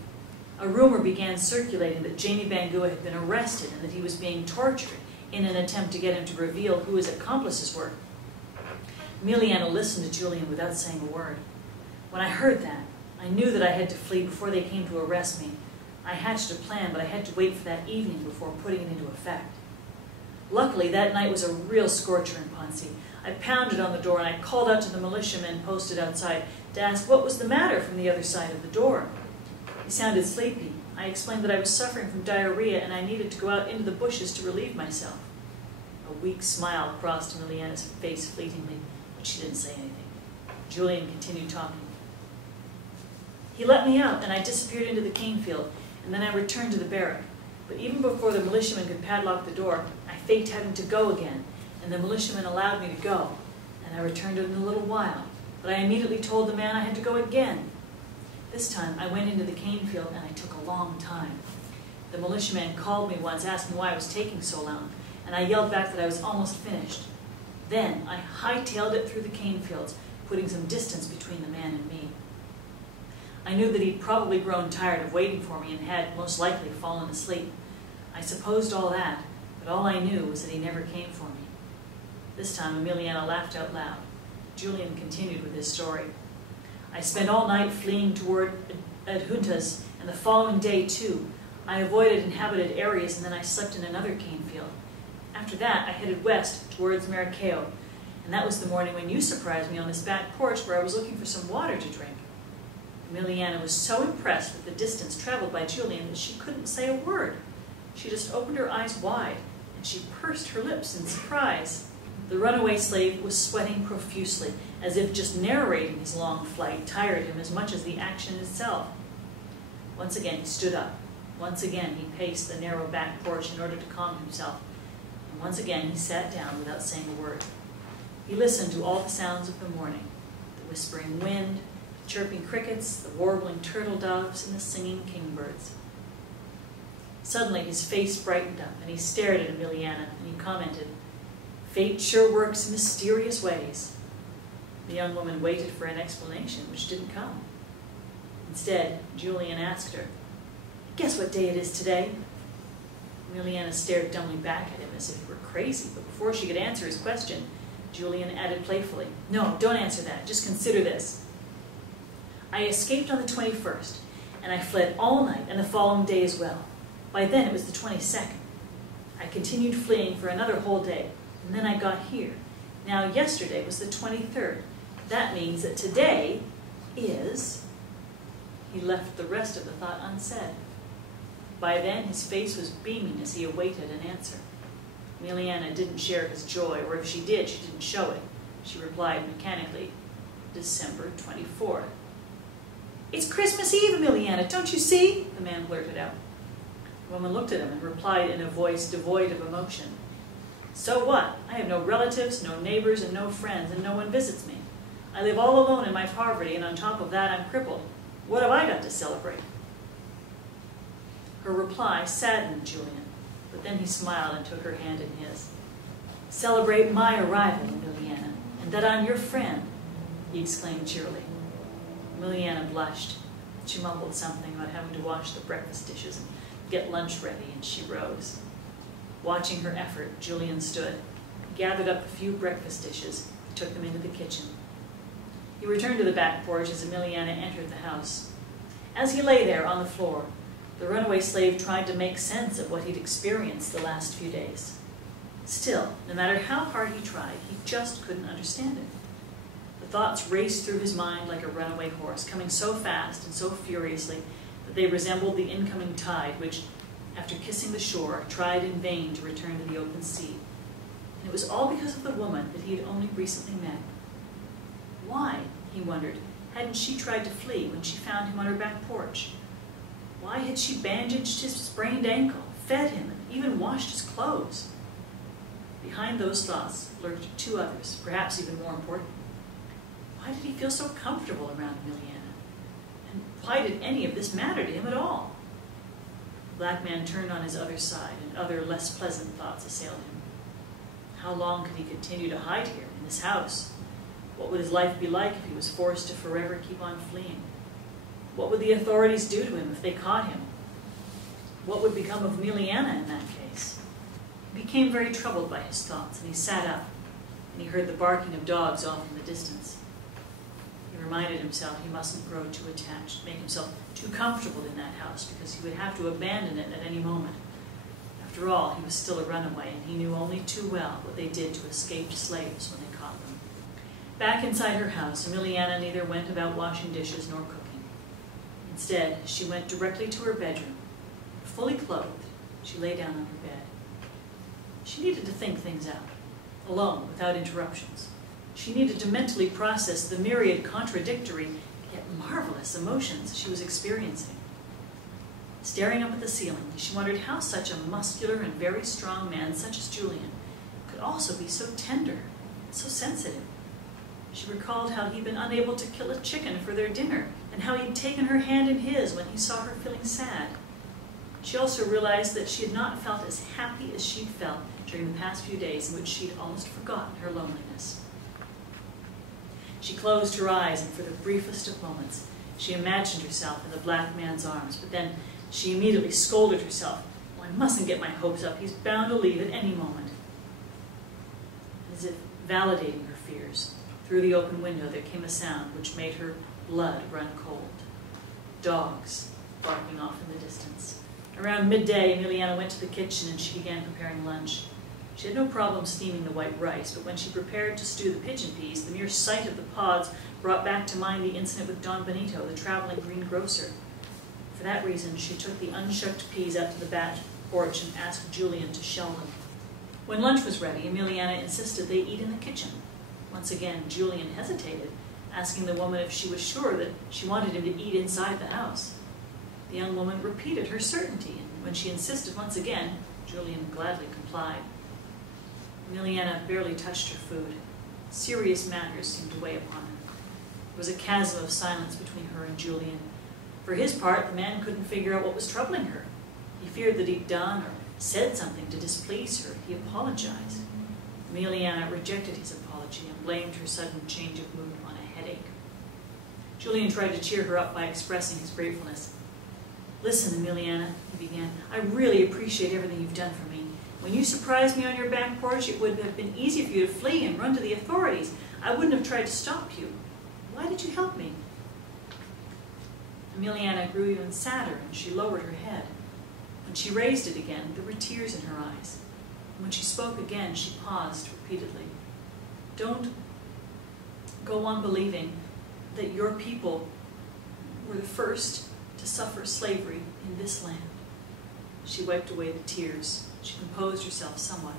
A rumor began circulating that Jaime Bangua had been arrested and that he was being tortured in an attempt to get him to reveal who his accomplices were. Ameliana listened to Julian without saying a word. When I heard that, I knew that I had to flee before they came to arrest me. I hatched a plan, but I had to wait for that evening before putting it into effect. Luckily, that night was a real scorcher in Ponce. I pounded on the door and I called out to the militiamen posted outside to ask what was the matter from the other side of the door. He sounded sleepy. I explained that I was suffering from diarrhea and I needed to go out into the bushes to relieve myself. A weak smile crossed Ameliana's face fleetingly, but she didn't say anything. Julian continued talking. He let me out and I disappeared into the cane field, and then I returned to the barrack. But even before the militiamen could padlock the door, I faked having to go again, and the militiamen allowed me to go, and I returned in a little while. But I immediately told the man I had to go again. This time, I went into the cane field, and I took a long time. The militiaman called me once, asking why I was taking so long, and I yelled back that I was almost finished. Then, I hightailed it through the cane fields, putting some distance between the man and me. I knew that he'd probably grown tired of waiting for me and had, most likely, fallen asleep. I supposed all that, but all I knew was that he never came for me. This time, Ameliana laughed out loud. Julian continued with his story. I spent all night fleeing toward Adjuntas, and the following day, too. I avoided inhabited areas, and then I slept in another cane field. After that, I headed west towards Maracaibo, and that was the morning when you surprised me on this back porch where I was looking for some water to drink. Ameliana was so impressed with the distance traveled by Julian that she couldn't say a word. She just opened her eyes wide, and she pursed her lips in surprise. The runaway slave was sweating profusely, as if just narrating his long flight tired him as much as the action itself. Once again he stood up. Once again he paced the narrow back porch in order to calm himself. And once again he sat down without saying a word. He listened to all the sounds of the morning, the whispering wind, the chirping crickets, the warbling turtle doves, and the singing kingbirds. Suddenly his face brightened up, and he stared at Ameliana, and he commented, "Fate sure works mysterious ways." The young woman waited for an explanation, which didn't come. Instead, Julian asked her, "Guess what day it is today?" Ameliana stared dumbly back at him as if he were crazy, but before she could answer his question, Julian added playfully, "No, don't answer that. Just consider this. I escaped on the 21st, and I fled all night and the following day as well. By then it was the 22nd. I continued fleeing for another whole day, and then I got here. Now yesterday was the 23rd. That means that today is..." He left the rest of the thought unsaid. By then his face was beaming as he awaited an answer. Ameliana didn't share his joy, or if she did, she didn't show it. She replied mechanically, "December 24th. "It's Christmas Eve, Ameliana, don't you see?" the man blurted out. The woman looked at him and replied in a voice devoid of emotion, "So what? I have no relatives, no neighbors, and no friends, and no one visits me. I live all alone in my poverty, and on top of that I'm crippled. What have I got to celebrate?" Her reply saddened Julian, but then he smiled and took her hand in his. "Celebrate my arrival, Ameliana, and that I'm your friend," he exclaimed cheerily. Ameliana blushed. She mumbled something about having to wash the breakfast dishes and get lunch ready, and she rose. Watching her effort, Julian stood, gathered up a few breakfast dishes, and took them into the kitchen. He returned to the back porch as Ameliana entered the house. As he lay there on the floor, the runaway slave tried to make sense of what he'd experienced the last few days. Still, no matter how hard he tried, he just couldn't understand it. The thoughts raced through his mind like a runaway horse, coming so fast and so furiously that they resembled the incoming tide, which, after kissing the shore, tried in vain to return to the open sea. And it was all because of the woman that he had only recently met. Why, he wondered, hadn't she tried to flee when she found him on her back porch? Why had she bandaged his sprained ankle, fed him, and even washed his clothes? Behind those thoughts lurked two others, perhaps even more important. Why did he feel so comfortable around Ameliana? And why did any of this matter to him at all? The black man turned on his other side, and other less pleasant thoughts assailed him. How long could he continue to hide here, in this house? What would his life be like if he was forced to forever keep on fleeing? What would the authorities do to him if they caught him? What would become of Ameliana in that case? He became very troubled by his thoughts, and he sat up, and he heard the barking of dogs off in the distance. He reminded himself he mustn't grow too attached, make himself too comfortable in that house, because he would have to abandon it at any moment. After all, he was still a runaway, and he knew only too well what they did to escaped slaves when they caught them. Back inside her house, Ameliana neither went about washing dishes nor cooking. Instead, she went directly to her bedroom. Fully clothed, she lay down on her bed. She needed to think things out, alone, without interruptions. She needed to mentally process the myriad contradictory, yet marvelous emotions she was experiencing. Staring up at the ceiling, she wondered how such a muscular and very strong man such as Julian could also be so tender, so sensitive. She recalled how he'd been unable to kill a chicken for their dinner, and how he'd taken her hand in his when he saw her feeling sad. She also realized that she had not felt as happy as she'd felt during the past few days in which she'd almost forgotten her loneliness. She closed her eyes, and for the briefest of moments, she imagined herself in the black man's arms, but then she immediately scolded herself. "Oh, I mustn't get my hopes up. He's bound to leave at any moment." As if validating her fears, through the open window there came a sound which made her blood run cold. Dogs barking off in the distance. Around midday, Ameliana went to the kitchen and she began preparing lunch. She had no problem steaming the white rice, but when she prepared to stew the pigeon peas, the mere sight of the pods brought back to mind the incident with Don Benito, the traveling greengrocer. For that reason, she took the unshucked peas out to the back porch and asked Julian to shell them. When lunch was ready, Ameliana insisted they eat in the kitchen. Once again, Julian hesitated, asking the woman if she was sure that she wanted him to eat inside the house. The young woman repeated her certainty, and when she insisted once again, Julian gladly complied. Ameliana barely touched her food. Serious matters seemed to weigh upon her. There was a chasm of silence between her and Julian. For his part, the man couldn't figure out what was troubling her. He feared that he'd done or said something to displease her. He apologized. Ameliana rejected his apology and blamed her sudden change of mood on a headache. Julian tried to cheer her up by expressing his gratefulness. "Listen, Ameliana," he began, "I really appreciate everything you've done for me. When you surprised me on your back porch, it would have been easy for you to flee and run to the authorities. I wouldn't have tried to stop you. Why did you help me?" Ameliana grew even sadder, and she lowered her head. When she raised it again, there were tears in her eyes. And when she spoke again, she paused repeatedly. "Don't go on believing that your people were the first to suffer slavery in this land." She wiped away the tears. She composed herself somewhat,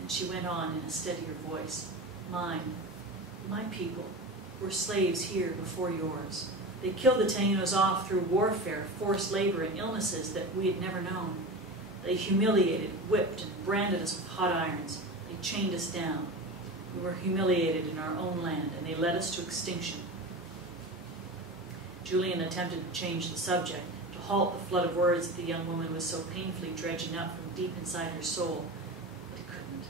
and she went on in a steadier voice. My people, were slaves here before yours. They killed the Tainos off through warfare, forced labor, and illnesses that we had never known. They humiliated, whipped, and branded us with hot irons. They chained us down. We were humiliated in our own land, and they led us to extinction. Julian attempted to change the subject, to halt the flood of words that the young woman was so painfully dredging up from deep inside her soul, but he couldn't.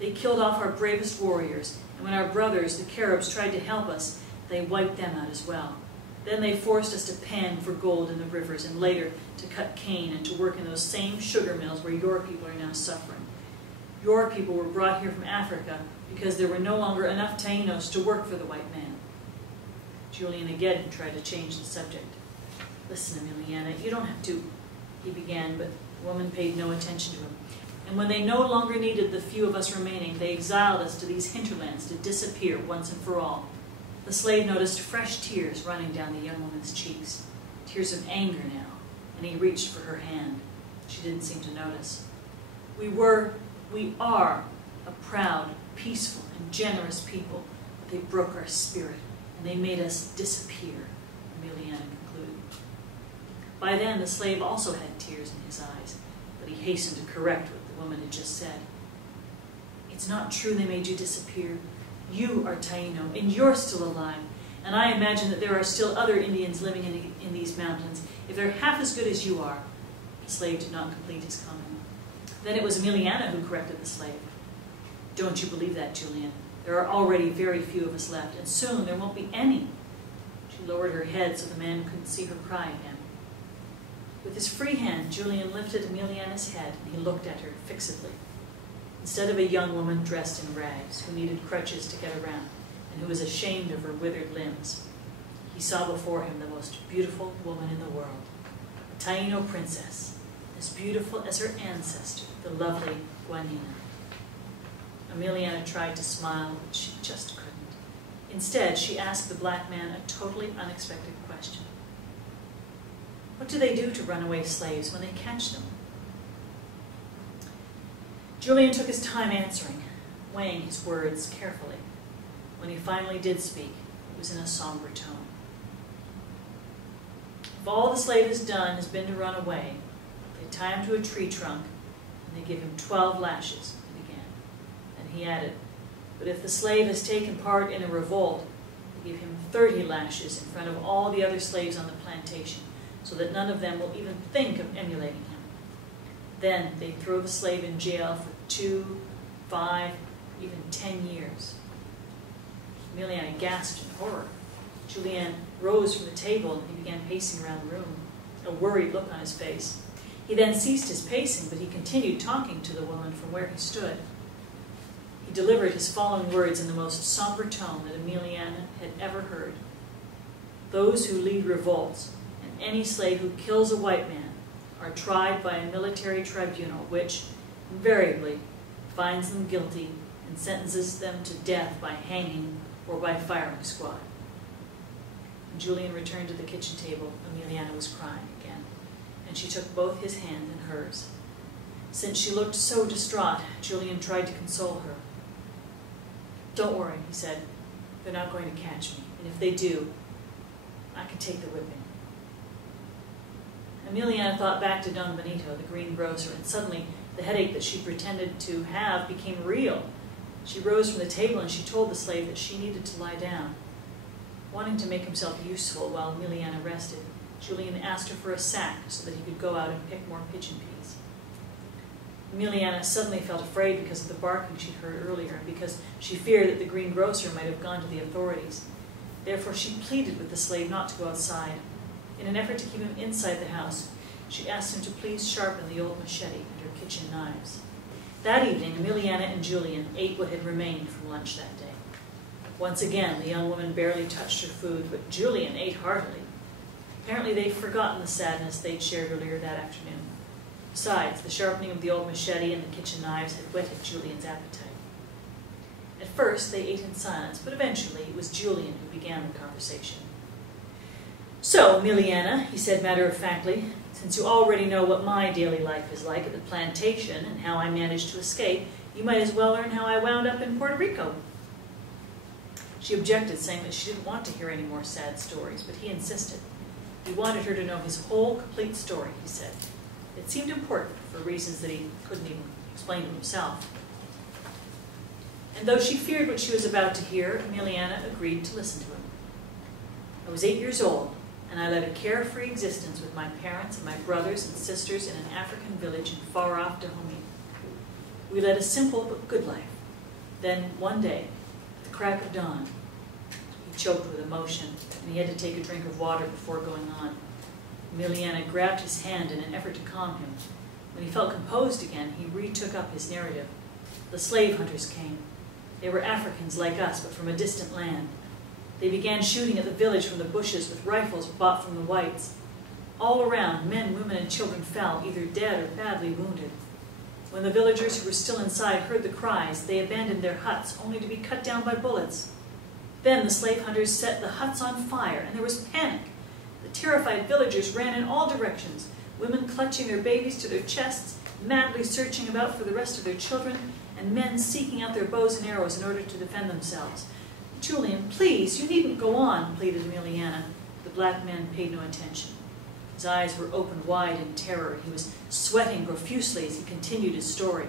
They killed off our bravest warriors, and when our brothers, the Caribs, tried to help us, they wiped them out as well. Then they forced us to pan for gold in the rivers, and later to cut cane and to work in those same sugar mills where your people are now suffering. Your people were brought here from Africa because there were no longer enough Tainos to work for the white man. Julian again tried to change the subject. "Listen, Ameliana, you don't have to," he began, but the woman paid no attention to him. "And when they no longer needed the few of us remaining, they exiled us to these hinterlands to disappear once and for all." The slave noticed fresh tears running down the young woman's cheeks, tears of anger now, and he reached for her hand. She didn't seem to notice. We are a proud, peaceful, and generous people, but they broke our spirit, and they made us disappear, Ameliana concluded. By then, the slave also had tears in his eyes, but he hastened to correct what the woman had just said. It's not true they made you disappear. You are Taino, and you're still alive, and I imagine that there are still other Indians living in these mountains. If they're half as good as you are. The slave did not complete his comment. Then it was Ameliana who corrected the slave. Don't you believe that, Julian? There are already very few of us left, and soon there won't be any. She lowered her head so the man couldn't see her cry again. With his free hand, Julian lifted Ameliana's head, and he looked at her fixedly. Instead of a young woman dressed in rags, who needed crutches to get around, and who was ashamed of her withered limbs, he saw before him the most beautiful woman in the world, a Taino princess, as beautiful as her ancestor, the lovely Guanina. Ameliana tried to smile, but she just couldn't. Instead, she asked the black man a totally unexpected question. What do they do to runaway slaves when they catch them? Julian took his time answering, weighing his words carefully. When he finally did speak, it was in a somber tone. If all the slave has done has been to run away, they tie him to a tree trunk, and they give him 12 lashes, he began. And he added, but if the slave has taken part in a revolt, they give him 30 lashes in front of all the other slaves on the plantation, so that none of them will even think of emulating him. Then they throw the slave in jail for 2, 5, even 10 years. Ameliana gasped in horror. Julian rose from the table and he began pacing around the room, a worried look on his face. He then ceased his pacing, but he continued talking to the woman from where he stood. He delivered his following words in the most somber tone that Ameliana had ever heard. Those who lead revolts and any slave who kills a white man are tried by a military tribunal which, invariably, finds them guilty and sentences them to death by hanging or by firing squad. When Julian returned to the kitchen table, Ameliana was crying again, and she took both his hands in hers. Since she looked so distraught, Julian tried to console her. Don't worry, he said. They're not going to catch me, and if they do, I can take the whipping. Ameliana thought back to Don Benito, the greengrocer, and suddenly the headache that she pretended to have became real. She rose from the table and she told the slave that she needed to lie down. Wanting to make himself useful while Ameliana rested, Julian asked her for a sack so that he could go out and pick more pigeon peas. Ameliana suddenly felt afraid because of the barking she'd heard earlier and because she feared that the greengrocer might have gone to the authorities. Therefore, she pleaded with the slave not to go outside. In an effort to keep him inside the house, she asked him to please sharpen the old machete and her kitchen knives. That evening, Ameliana and Julian ate what had remained from lunch that day. Once again, the young woman barely touched her food, but Julian ate heartily. Apparently, they'd forgotten the sadness they'd shared earlier that afternoon. Besides, the sharpening of the old machete and the kitchen knives had whetted Julian's appetite. At first, they ate in silence, but eventually it was Julian who began the conversation. So, Ameliana, he said matter-of-factly, since you already know what my daily life is like at the plantation and how I managed to escape, you might as well learn how I wound up in Puerto Rico. She objected, saying that she didn't want to hear any more sad stories, but he insisted. He wanted her to know his whole, complete story, he said. It seemed important for reasons that he couldn't even explain to himself. And though she feared what she was about to hear, Ameliana agreed to listen to him. I was 8 years old, and I led a carefree existence with my parents and my brothers and sisters in an African village in far-off Dahomey. We led a simple but good life. Then, one day, at the crack of dawn, he choked with emotion, and he had to take a drink of water before going on. Ameliana grabbed his hand in an effort to calm him. When he felt composed again, he retook up his narrative. The slave hunters came. They were Africans like us, but from a distant land. They began shooting at the village from the bushes with rifles bought from the whites. All around, men, women, and children fell, either dead or badly wounded. When the villagers who were still inside heard the cries, they abandoned their huts, only to be cut down by bullets. Then the slave hunters set the huts on fire, and there was panic. The terrified villagers ran in all directions. women clutching their babies to their chests, madly searching about for the rest of their children, and men seeking out their bows and arrows in order to defend themselves. "Julian, please, you needn't go on," pleaded Ameliana. The black man paid no attention. His eyes were opened wide in terror. He was sweating profusely as he continued his story.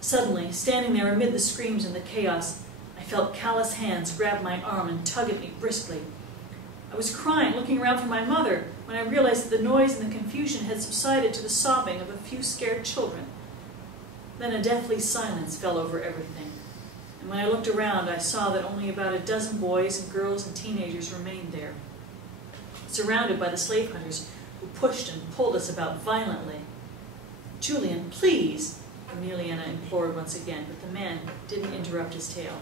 Suddenly, standing there amid the screams and the chaos, I felt callous hands grab my arm and tug at me briskly. I was crying, looking around for my mother, when I realized that the noise and the confusion had subsided to the sobbing of a few scared children. Then a deathly silence fell over everything, and when I looked around, I saw that only about a dozen boys and girls and teenagers remained there, surrounded by the slave hunters who pushed and pulled us about violently. "Julian, please," Ameliana implored once again, but the man didn't interrupt his tale.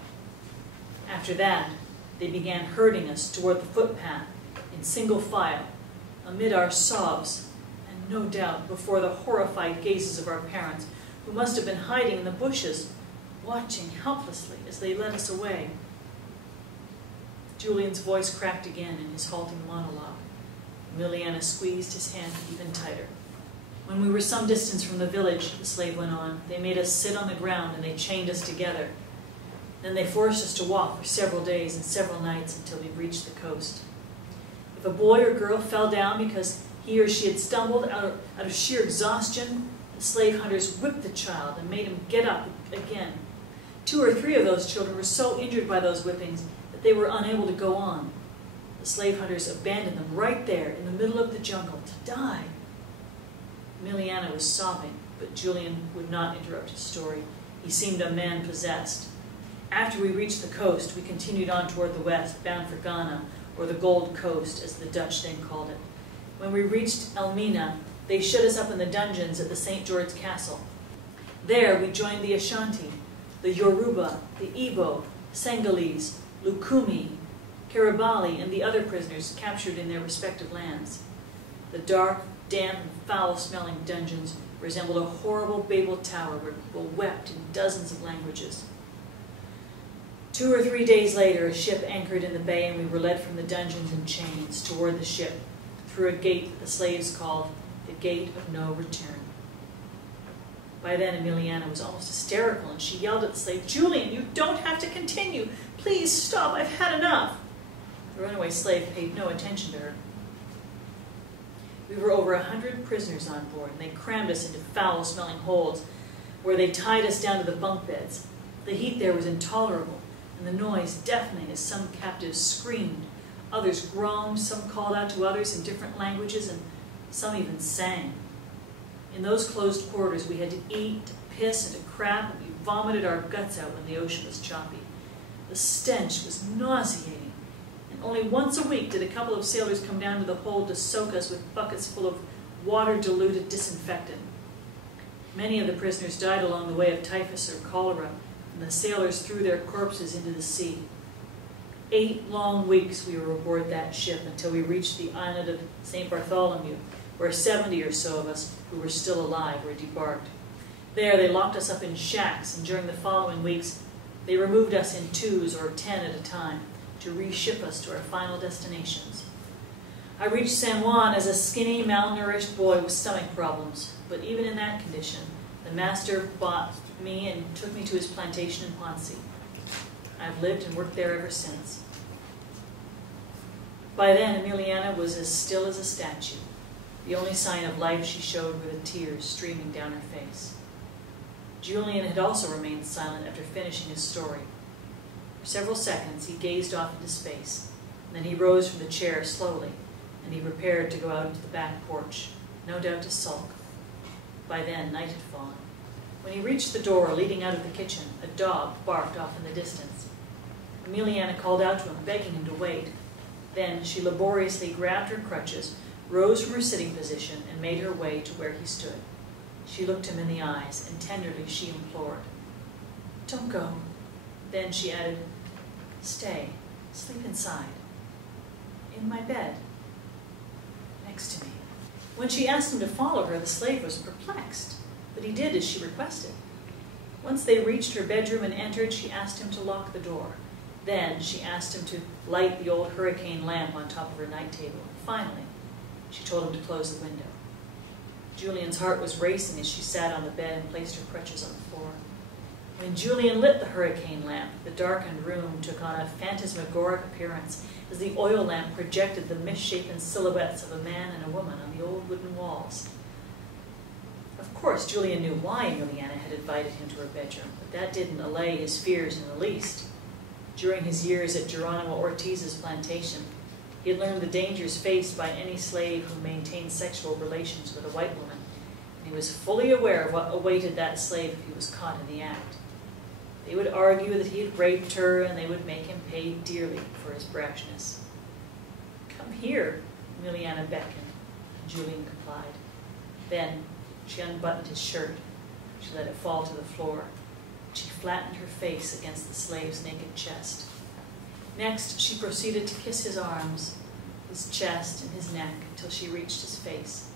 After that, they began herding us toward the footpath in single file, amid our sobs, and no doubt before the horrified gazes of our parents, who must have been hiding in the bushes, watching helplessly as they led us away. Julian's voice cracked again in his halting monologue. Ameliana squeezed his hand even tighter. "When we were some distance from the village," the slave went on, "they made us sit on the ground and they chained us together. Then they forced us to walk for several days and several nights until we reached the coast. If a boy or girl fell down because he or she had stumbled out of sheer exhaustion, the slave hunters whipped the child and made him get up again. 2 or 3 of those children were so injured by those whippings that they were unable to go on. The slave hunters abandoned them right there in the middle of the jungle to die." Ameliana was sobbing, but Julian would not interrupt his story. He seemed a man possessed. After we reached the coast, we continued on toward the west, bound for Ghana, or the Gold Coast, as the Dutch then called it. When we reached Elmina, they shut us up in the dungeons at the St. George Castle. There we joined the Ashanti, the Yoruba, the Igbo, Senegalese, Lukumi, Kiribati, and the other prisoners captured in their respective lands. The dark, damp, and foul-smelling dungeons resembled a horrible Babel tower where people wept in dozens of languages. 2 or 3 days later, a ship anchored in the bay, and we were led from the dungeons in chains toward the ship, through a gate that the slaves called the Gate of No Return. By then, Ameliana was almost hysterical, and she yelled at the slave, "Julian, you don't have to continue. Please stop, I've had enough." The runaway slave paid no attention to her. We were over 100 prisoners on board, and they crammed us into foul-smelling holds, where they tied us down to the bunk beds. The heat there was intolerable, and the noise deafening as some captives screamed, others groaned, some called out to others in different languages, and some even sang. In those closed quarters, we had to eat, to piss, and to crap, and we vomited our guts out when the ocean was choppy. The stench was nauseating, and only once a week did a couple of sailors come down to the hold to soak us with buckets full of water-diluted disinfectant. Many of the prisoners died along the way of typhus or cholera, and the sailors threw their corpses into the sea. 8 long weeks we were aboard that ship until we reached the island of St. Bartholomew, where 70 or so of us who were still alive were debarked. There they locked us up in shacks, and during the following weeks they removed us in 2s or 10 at a time to reship us to our final destinations. I reached San Juan as a skinny, malnourished boy with stomach problems, but even in that condition, the master bought me and took me to his plantation in Ponce. I've lived and worked there ever since. By then, Ameliana was as still as a statue. The only sign of life she showed were the tears streaming down her face. Julian had also remained silent after finishing his story. For several seconds, he gazed off into space, and then he rose from the chair slowly, and he prepared to go out into the back porch, no doubt to sulk. By then, night had fallen. When he reached the door leading out of the kitchen, a dog barked off in the distance. Ameliana called out to him, begging him to wait. Then she laboriously grabbed her crutches, rose from her sitting position, and made her way to where he stood. She looked him in the eyes, and tenderly she implored, "Don't go." Then she added, "Stay, sleep inside, in my bed, next to me." When she asked him to follow her, the slave was perplexed, but he did as she requested. Once they reached her bedroom and entered, she asked him to lock the door. Then she asked him to light the old hurricane lamp on top of her night table. Finally, she told him to close the window. Julian's heart was racing as she sat on the bed and placed her crutches on the floor. When Julian lit the hurricane lamp, the darkened room took on a phantasmagoric appearance as the oil lamp projected the misshapen silhouettes of a man and a woman on the old wooden walls. Of course, Julian knew why Ameliana had invited him to her bedroom, but that didn't allay his fears in the least. During his years at Geronimo Ortiz's plantation, he had learned the dangers faced by any slave who maintained sexual relations with a white woman, and he was fully aware of what awaited that slave if he was caught in the act. They would argue that he had raped her, and they would make him pay dearly for his brashness. "Come here," Ameliana beckoned, and Julian complied. Then she unbuttoned his shirt. She let it fall to the floor. She flattened her face against the slave's naked chest. Next, she proceeded to kiss his arms, his chest, and his neck until she reached his face.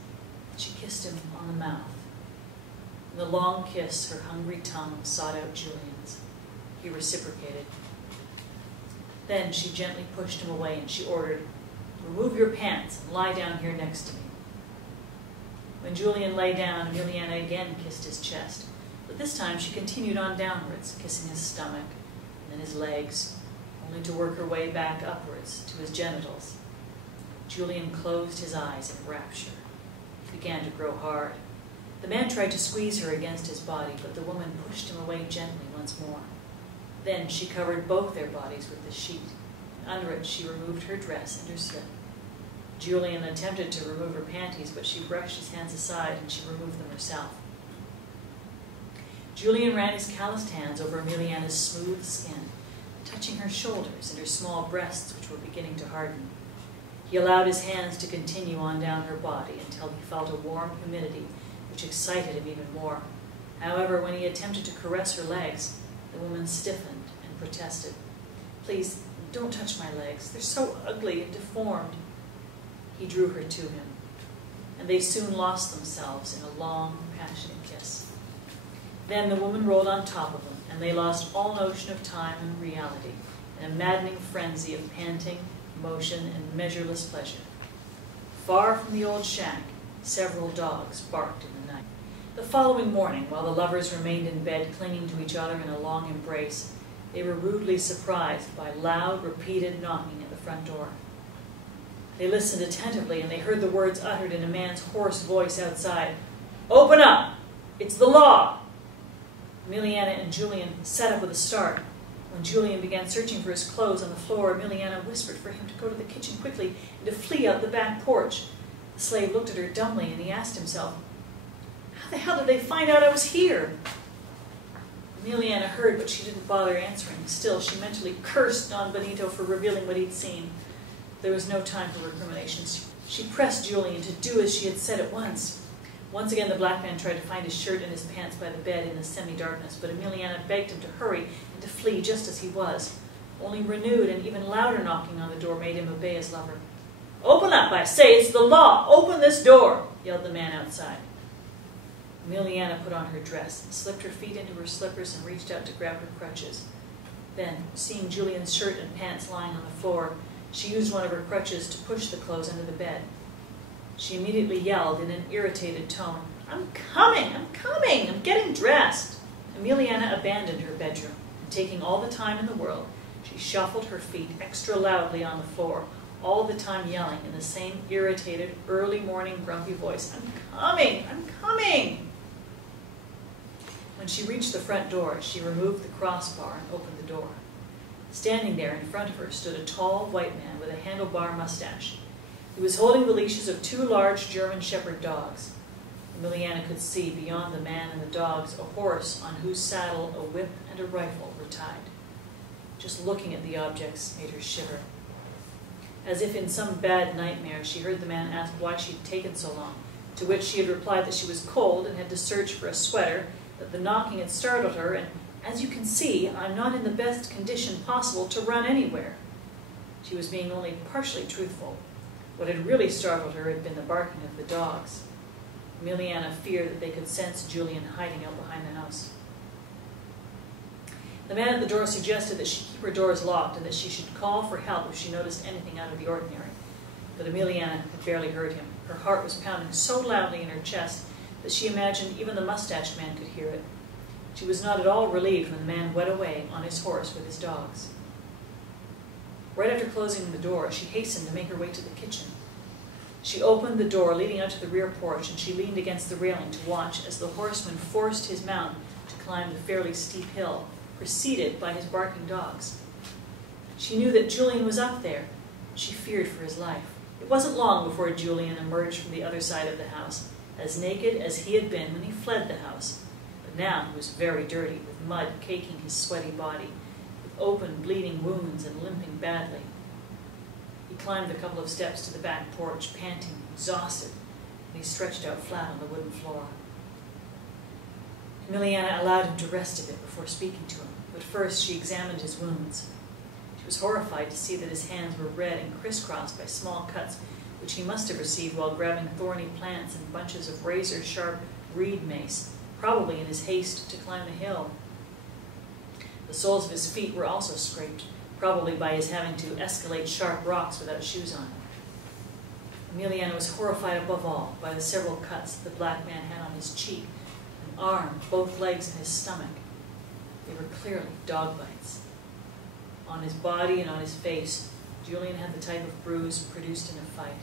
She kissed him on the mouth. In the long kiss, her hungry tongue sought out Julian's. He reciprocated. Then she gently pushed him away and she ordered, "Remove your pants and lie down here next to me." When Julian lay down, Ameliana again kissed his chest, but this time she continued on downwards, kissing his stomach and then his legs, only to work her way back upwards to his genitals. Julian closed his eyes in rapture. It began to grow hard. The man tried to squeeze her against his body, but the woman pushed him away gently once more. Then she covered both their bodies with the sheet, and under it she removed her dress and her slip. Julian attempted to remove her panties, but she brushed his hands aside and she removed them herself. Julian ran his calloused hands over Ameliana's smooth skin, touching her shoulders and her small breasts, which were beginning to harden. He allowed his hands to continue on down her body until he felt a warm humidity, which excited him even more. However, when he attempted to caress her legs, the woman stiffened and protested. "Please, don't touch my legs. They're so ugly and deformed." He drew her to him, and they soon lost themselves in a long, passionate kiss. Then the woman rolled on top of him, and they lost all notion of time and reality in a maddening frenzy of panting, motion, and measureless pleasure. Far from the old shack, several dogs barked in the night. The following morning, while the lovers remained in bed clinging to each other in a long embrace, they were rudely surprised by loud, repeated knocking at the front door. They listened attentively, and they heard the words uttered in a man's hoarse voice outside. "Open up! It's the law!" Ameliana and Julian sat up with a start. When Julian began searching for his clothes on the floor, Ameliana whispered for him to go to the kitchen quickly and to flee out the back porch. The slave looked at her dumbly, and he asked himself, "How the hell did they find out I was here?" Ameliana heard, but she didn't bother answering. Still, she mentally cursed Don Benito for revealing what he'd seen. There was no time for recriminations. She pressed Julian to do as she had said at once. Once again, the black man tried to find his shirt and his pants by the bed in the semi-darkness, but Ameliana begged him to hurry and to flee just as he was. Only renewed and even louder knocking on the door made him obey his lover. "Open up, I say! It's the law! Open this door!" yelled the man outside. Ameliana put on her dress, slipped her feet into her slippers, and reached out to grab her crutches. Then, seeing Julian's shirt and pants lying on the floor, she used one of her crutches to push the clothes under the bed. She immediately yelled in an irritated tone, "I'm coming! I'm coming! I'm getting dressed!" Ameliana abandoned her bedroom, and taking all the time in the world, she shuffled her feet extra loudly on the floor, all the time yelling in the same irritated, early morning grumpy voice, "I'm coming! I'm coming!" When she reached the front door, she removed the crossbar and opened the door. Standing there in front of her stood a tall white man with a handlebar mustache. He was holding the leashes of two large German shepherd dogs. Ameliana could see, beyond the man and the dogs, a horse on whose saddle a whip and a rifle were tied. Just looking at the objects made her shiver. As if in some bad nightmare, she heard the man ask why she'd taken so long, to which she had replied that she was cold and had to search for a sweater, that the knocking had startled her, and "As you can see, I'm not in the best condition possible to run anywhere." She was being only partially truthful. What had really startled her had been the barking of the dogs. Ameliana feared that they could sense Julian hiding out behind the house. The man at the door suggested that she keep her doors locked and that she should call for help if she noticed anything out of the ordinary. But Ameliana had barely heard him. Her heart was pounding so loudly in her chest that she imagined even the mustached man could hear it. She was not at all relieved when the man went away on his horse with his dogs. Right after closing the door, she hastened to make her way to the kitchen. She opened the door leading out to the rear porch, and she leaned against the railing to watch as the horseman forced his mount to climb the fairly steep hill, preceded by his barking dogs. She knew that Julian was up there. She feared for his life. It wasn't long before Julian emerged from the other side of the house, as naked as he had been when he fled the house. But now he was very dirty, with mud caking his sweaty body, with open, bleeding wounds and limping badly. He climbed a couple of steps to the back porch, panting, exhausted, and he stretched out flat on the wooden floor. Ameliana allowed him to rest a bit before speaking to him, but first she examined his wounds. She was horrified to see that his hands were red and crisscrossed by small cuts which he must have received while grabbing thorny plants and bunches of razor-sharp reed mace, probably in his haste to climb the hill. The soles of his feet were also scraped, probably by his having to escalate sharp rocks without shoes on. Ameliana was horrified above all by the several cuts the black man had on his cheek, an arm, both legs, and his stomach. They were clearly dog bites. On his body and on his face, Julian had the type of bruise produced in a fight.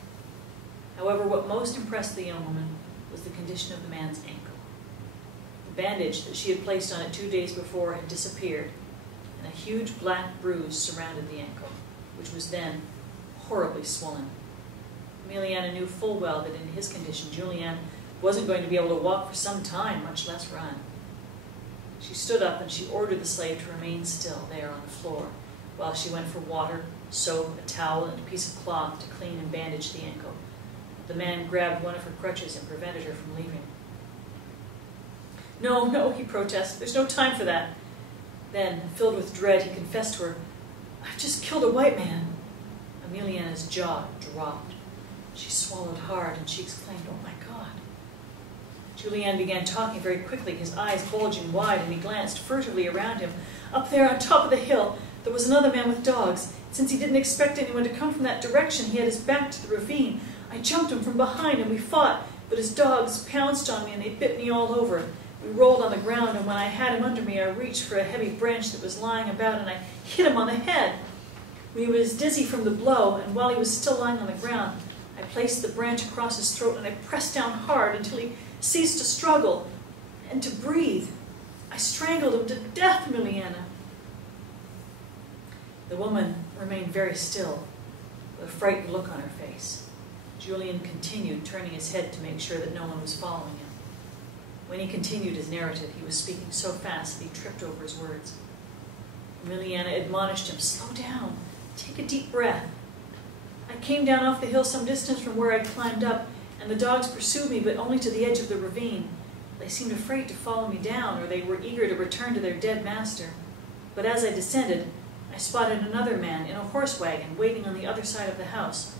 However, what most impressed the young woman was the condition of the man's ankle. The bandage that she had placed on it 2 days before had disappeared, and a huge black bruise surrounded the ankle, which was then horribly swollen. Ameliana knew full well that in his condition, Julian wasn't going to be able to walk for some time, much less run. She stood up and she ordered the slave to remain still there on the floor, while she went for water, soap, a towel, and a piece of cloth to clean and bandage the ankle. The man grabbed one of her crutches and prevented her from leaving. "No, no," he protested. "There's no time for that." Then, filled with dread, he confessed to her, "I've just killed a white man." Ameliana's jaw dropped. She swallowed hard and she exclaimed, "Oh my God." Julian began talking very quickly, his eyes bulging wide, and he glanced furtively around him. Up there on top of the hill, there was another man with dogs. Since he didn't expect anyone to come from that direction, he had his back to the ravine. I jumped him from behind and we fought, but his dogs pounced on me and they bit me all over. We rolled on the ground, and when I had him under me, I reached for a heavy branch that was lying about, and I hit him on the head. He was dizzy from the blow, and while he was still lying on the ground, I placed the branch across his throat and I pressed down hard until he ceased to struggle and to breathe. I strangled him to death, Ameliana." The woman remained very still, with a frightened look on her face. Julian continued, turning his head to make sure that no one was following him. When he continued his narrative, he was speaking so fast that he tripped over his words. Ameliana admonished him, "Slow down, take a deep breath. I came down off the hill some distance from where I'd climbed up, and the dogs pursued me, but only to the edge of the ravine. They seemed afraid to follow me down, or they were eager to return to their dead master. But as I descended, I spotted another man in a horse wagon waiting on the other side of the house.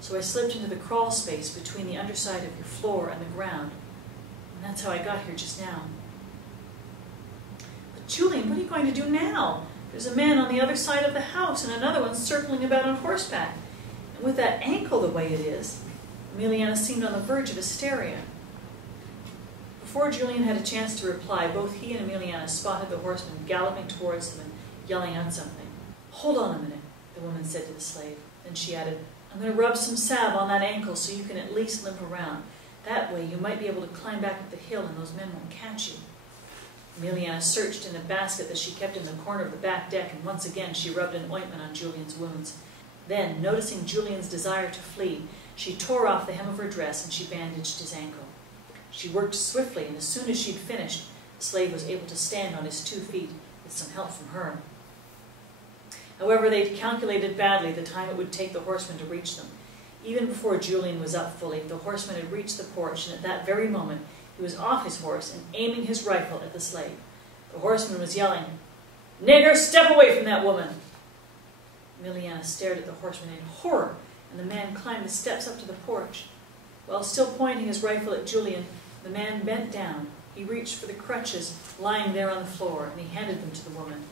So I slipped into the crawl space between the underside of your floor and the ground. And that's how I got here just now." "But Julian, what are you going to do now? There's a man on the other side of the house and another one circling about on horseback. And with that ankle the way it is," Ameliana seemed on the verge of hysteria. Before Julian had a chance to reply, both he and Ameliana spotted the horseman galloping towards them and yelling out something. "Hold on a minute," the woman said to the slave. Then she added, "I'm going to rub some salve on that ankle so you can at least limp around. That way you might be able to climb back up the hill and those men won't catch you." Ameliana searched in a basket that she kept in the corner of the back deck, and once again she rubbed an ointment on Julian's wounds. Then, noticing Julian's desire to flee, she tore off the hem of her dress and she bandaged his ankle. She worked swiftly, and as soon as she'd finished, the slave was able to stand on his 2 feet with some help from her. However, they'd calculated badly the time it would take the horseman to reach them. Even before Julian was up fully, the horseman had reached the porch, and at that very moment, he was off his horse and aiming his rifle at the slave. The horseman was yelling, "Nigger, step away from that woman!" Ameliana stared at the horseman in horror, and the man climbed the steps up to the porch. While still pointing his rifle at Julian, the man bent down. He reached for the crutches lying there on the floor, and he handed them to the woman.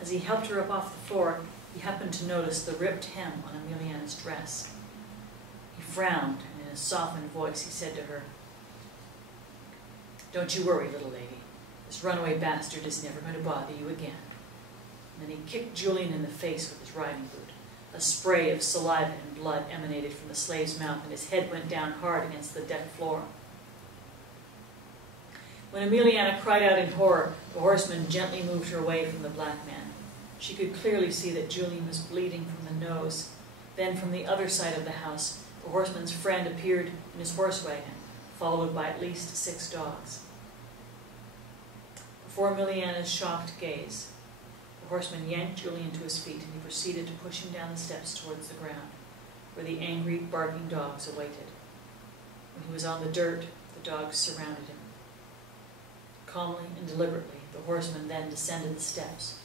As he helped her up off the floor, he happened to notice the ripped hem on Ameliana's dress. He frowned, and in a a softened voice, he said to her, "Don't you worry, little lady. This runaway bastard is never going to bother you again." And then he kicked Julian in the face with his riding boot. A spray of saliva and blood emanated from the slave's mouth, and his head went down hard against the deck floor. When Ameliana cried out in horror, the horseman gently moved her away from the black man. She could clearly see that Julian was bleeding from the nose. Then from the other side of the house, the horseman's friend appeared in his horse wagon, followed by at least 6 dogs. Before Ameliana's shocked gaze, the horseman yanked Julian to his feet, and he proceeded to push him down the steps towards the ground, where the angry, barking dogs awaited. When he was on the dirt, the dogs surrounded him. Calmly and deliberately, the horseman then descended the steps.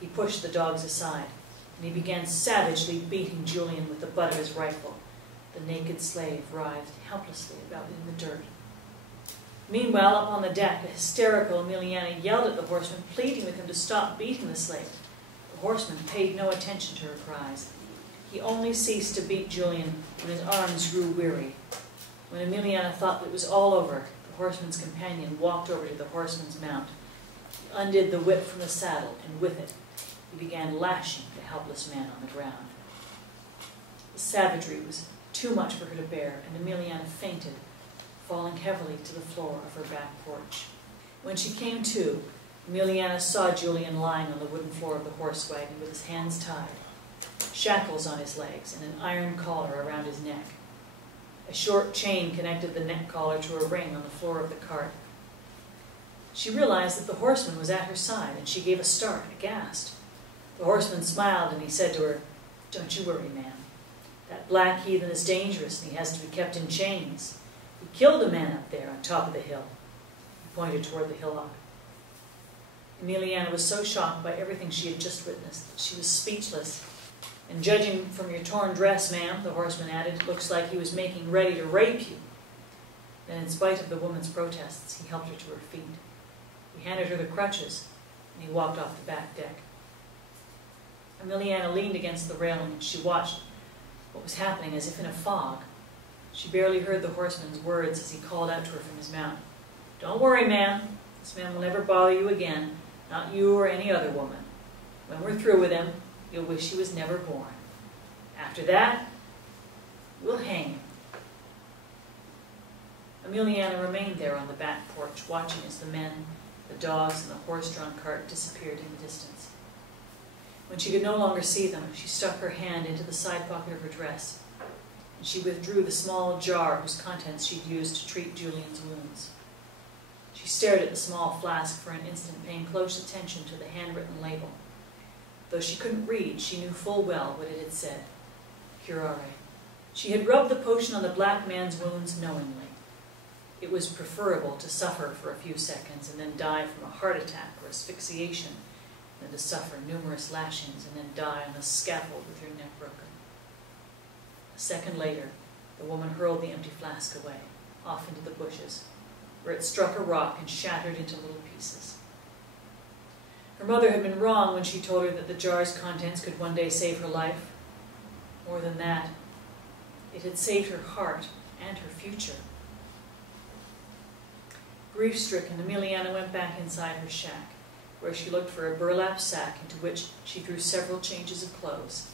He pushed the dogs aside, and he began savagely beating Julian with the butt of his rifle. The naked slave writhed helplessly about in the dirt. Meanwhile, up on the deck, a hysterical Ameliana yelled at the horseman, pleading with him to stop beating the slave. The horseman paid no attention to her cries. He only ceased to beat Julian when his arms grew weary. When Ameliana thought that it was all over, the horseman's companion walked over to the horseman's mount. He undid the whip from the saddle, and with it, he began lashing the helpless man on the ground. The savagery was too much for her to bear, and Ameliana fainted, falling heavily to the floor of her back porch. When she came to, Ameliana saw Julian lying on the wooden floor of the horse wagon with his hands tied, shackles on his legs, and an iron collar around his neck. A short chain connected the neck collar to a ring on the floor of the cart. She realized that the horseman was at her side, and she gave a start, aghast. The horseman smiled, and he said to her, "Don't you worry, ma'am. That black heathen is dangerous, and he has to be kept in chains. He killed a man up there on top of the hill." He pointed toward the hillock. Ameliana was so shocked by everything she had just witnessed that she was speechless. "And judging from your torn dress, ma'am," the horseman added, "it looks like he was making ready to rape you." Then, in spite of the woman's protests, he helped her to her feet. He handed her the crutches, and he walked off the back deck. Ameliana leaned against the railing, and she watched what was happening as if in a fog. She barely heard the horseman's words as he called out to her from his mount. "Don't worry, ma'am. This man will never bother you again, not you or any other woman. When we're through with him, you'll wish he was never born. After that, we'll hang him." Ameliana remained there on the back porch, watching as the men, the dogs, and the horse-drawn cart disappeared in the distance. When she could no longer see them, she stuck her hand into the side pocket of her dress, and she withdrew the small jar whose contents she'd used to treat Julian's wounds. She stared at the small flask for an instant, paying close attention to the handwritten label. Though she couldn't read, she knew full well what it had said. Curare. She had rubbed the potion on the black man's wounds knowingly. It was preferable to suffer for a few seconds and then die from a heart attack or asphyxiation than to suffer numerous lashings and then die on a scaffold with your neck broken. A second later, the woman hurled the empty flask away, off into the bushes, where it struck a rock and shattered into little pieces. Her mother had been wrong when she told her that the jar's contents could one day save her life. More than that, it had saved her heart and her future. Grief-stricken, Ameliana went back inside her shack, where she looked for a burlap sack into which she threw several changes of clothes.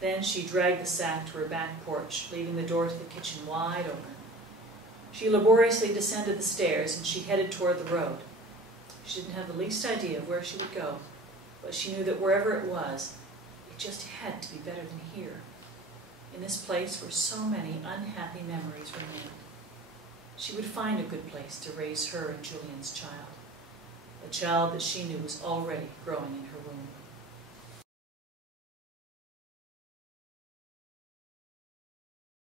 Then she dragged the sack to her back porch, leaving the door to the kitchen wide open. She laboriously descended the stairs, and she headed toward the road. She didn't have the least idea of where she would go, but she knew that wherever it was, it just had to be better than here, in this place where so many unhappy memories remained. She would find a good place to raise her and Julian's child, a child that she knew was already growing in her womb.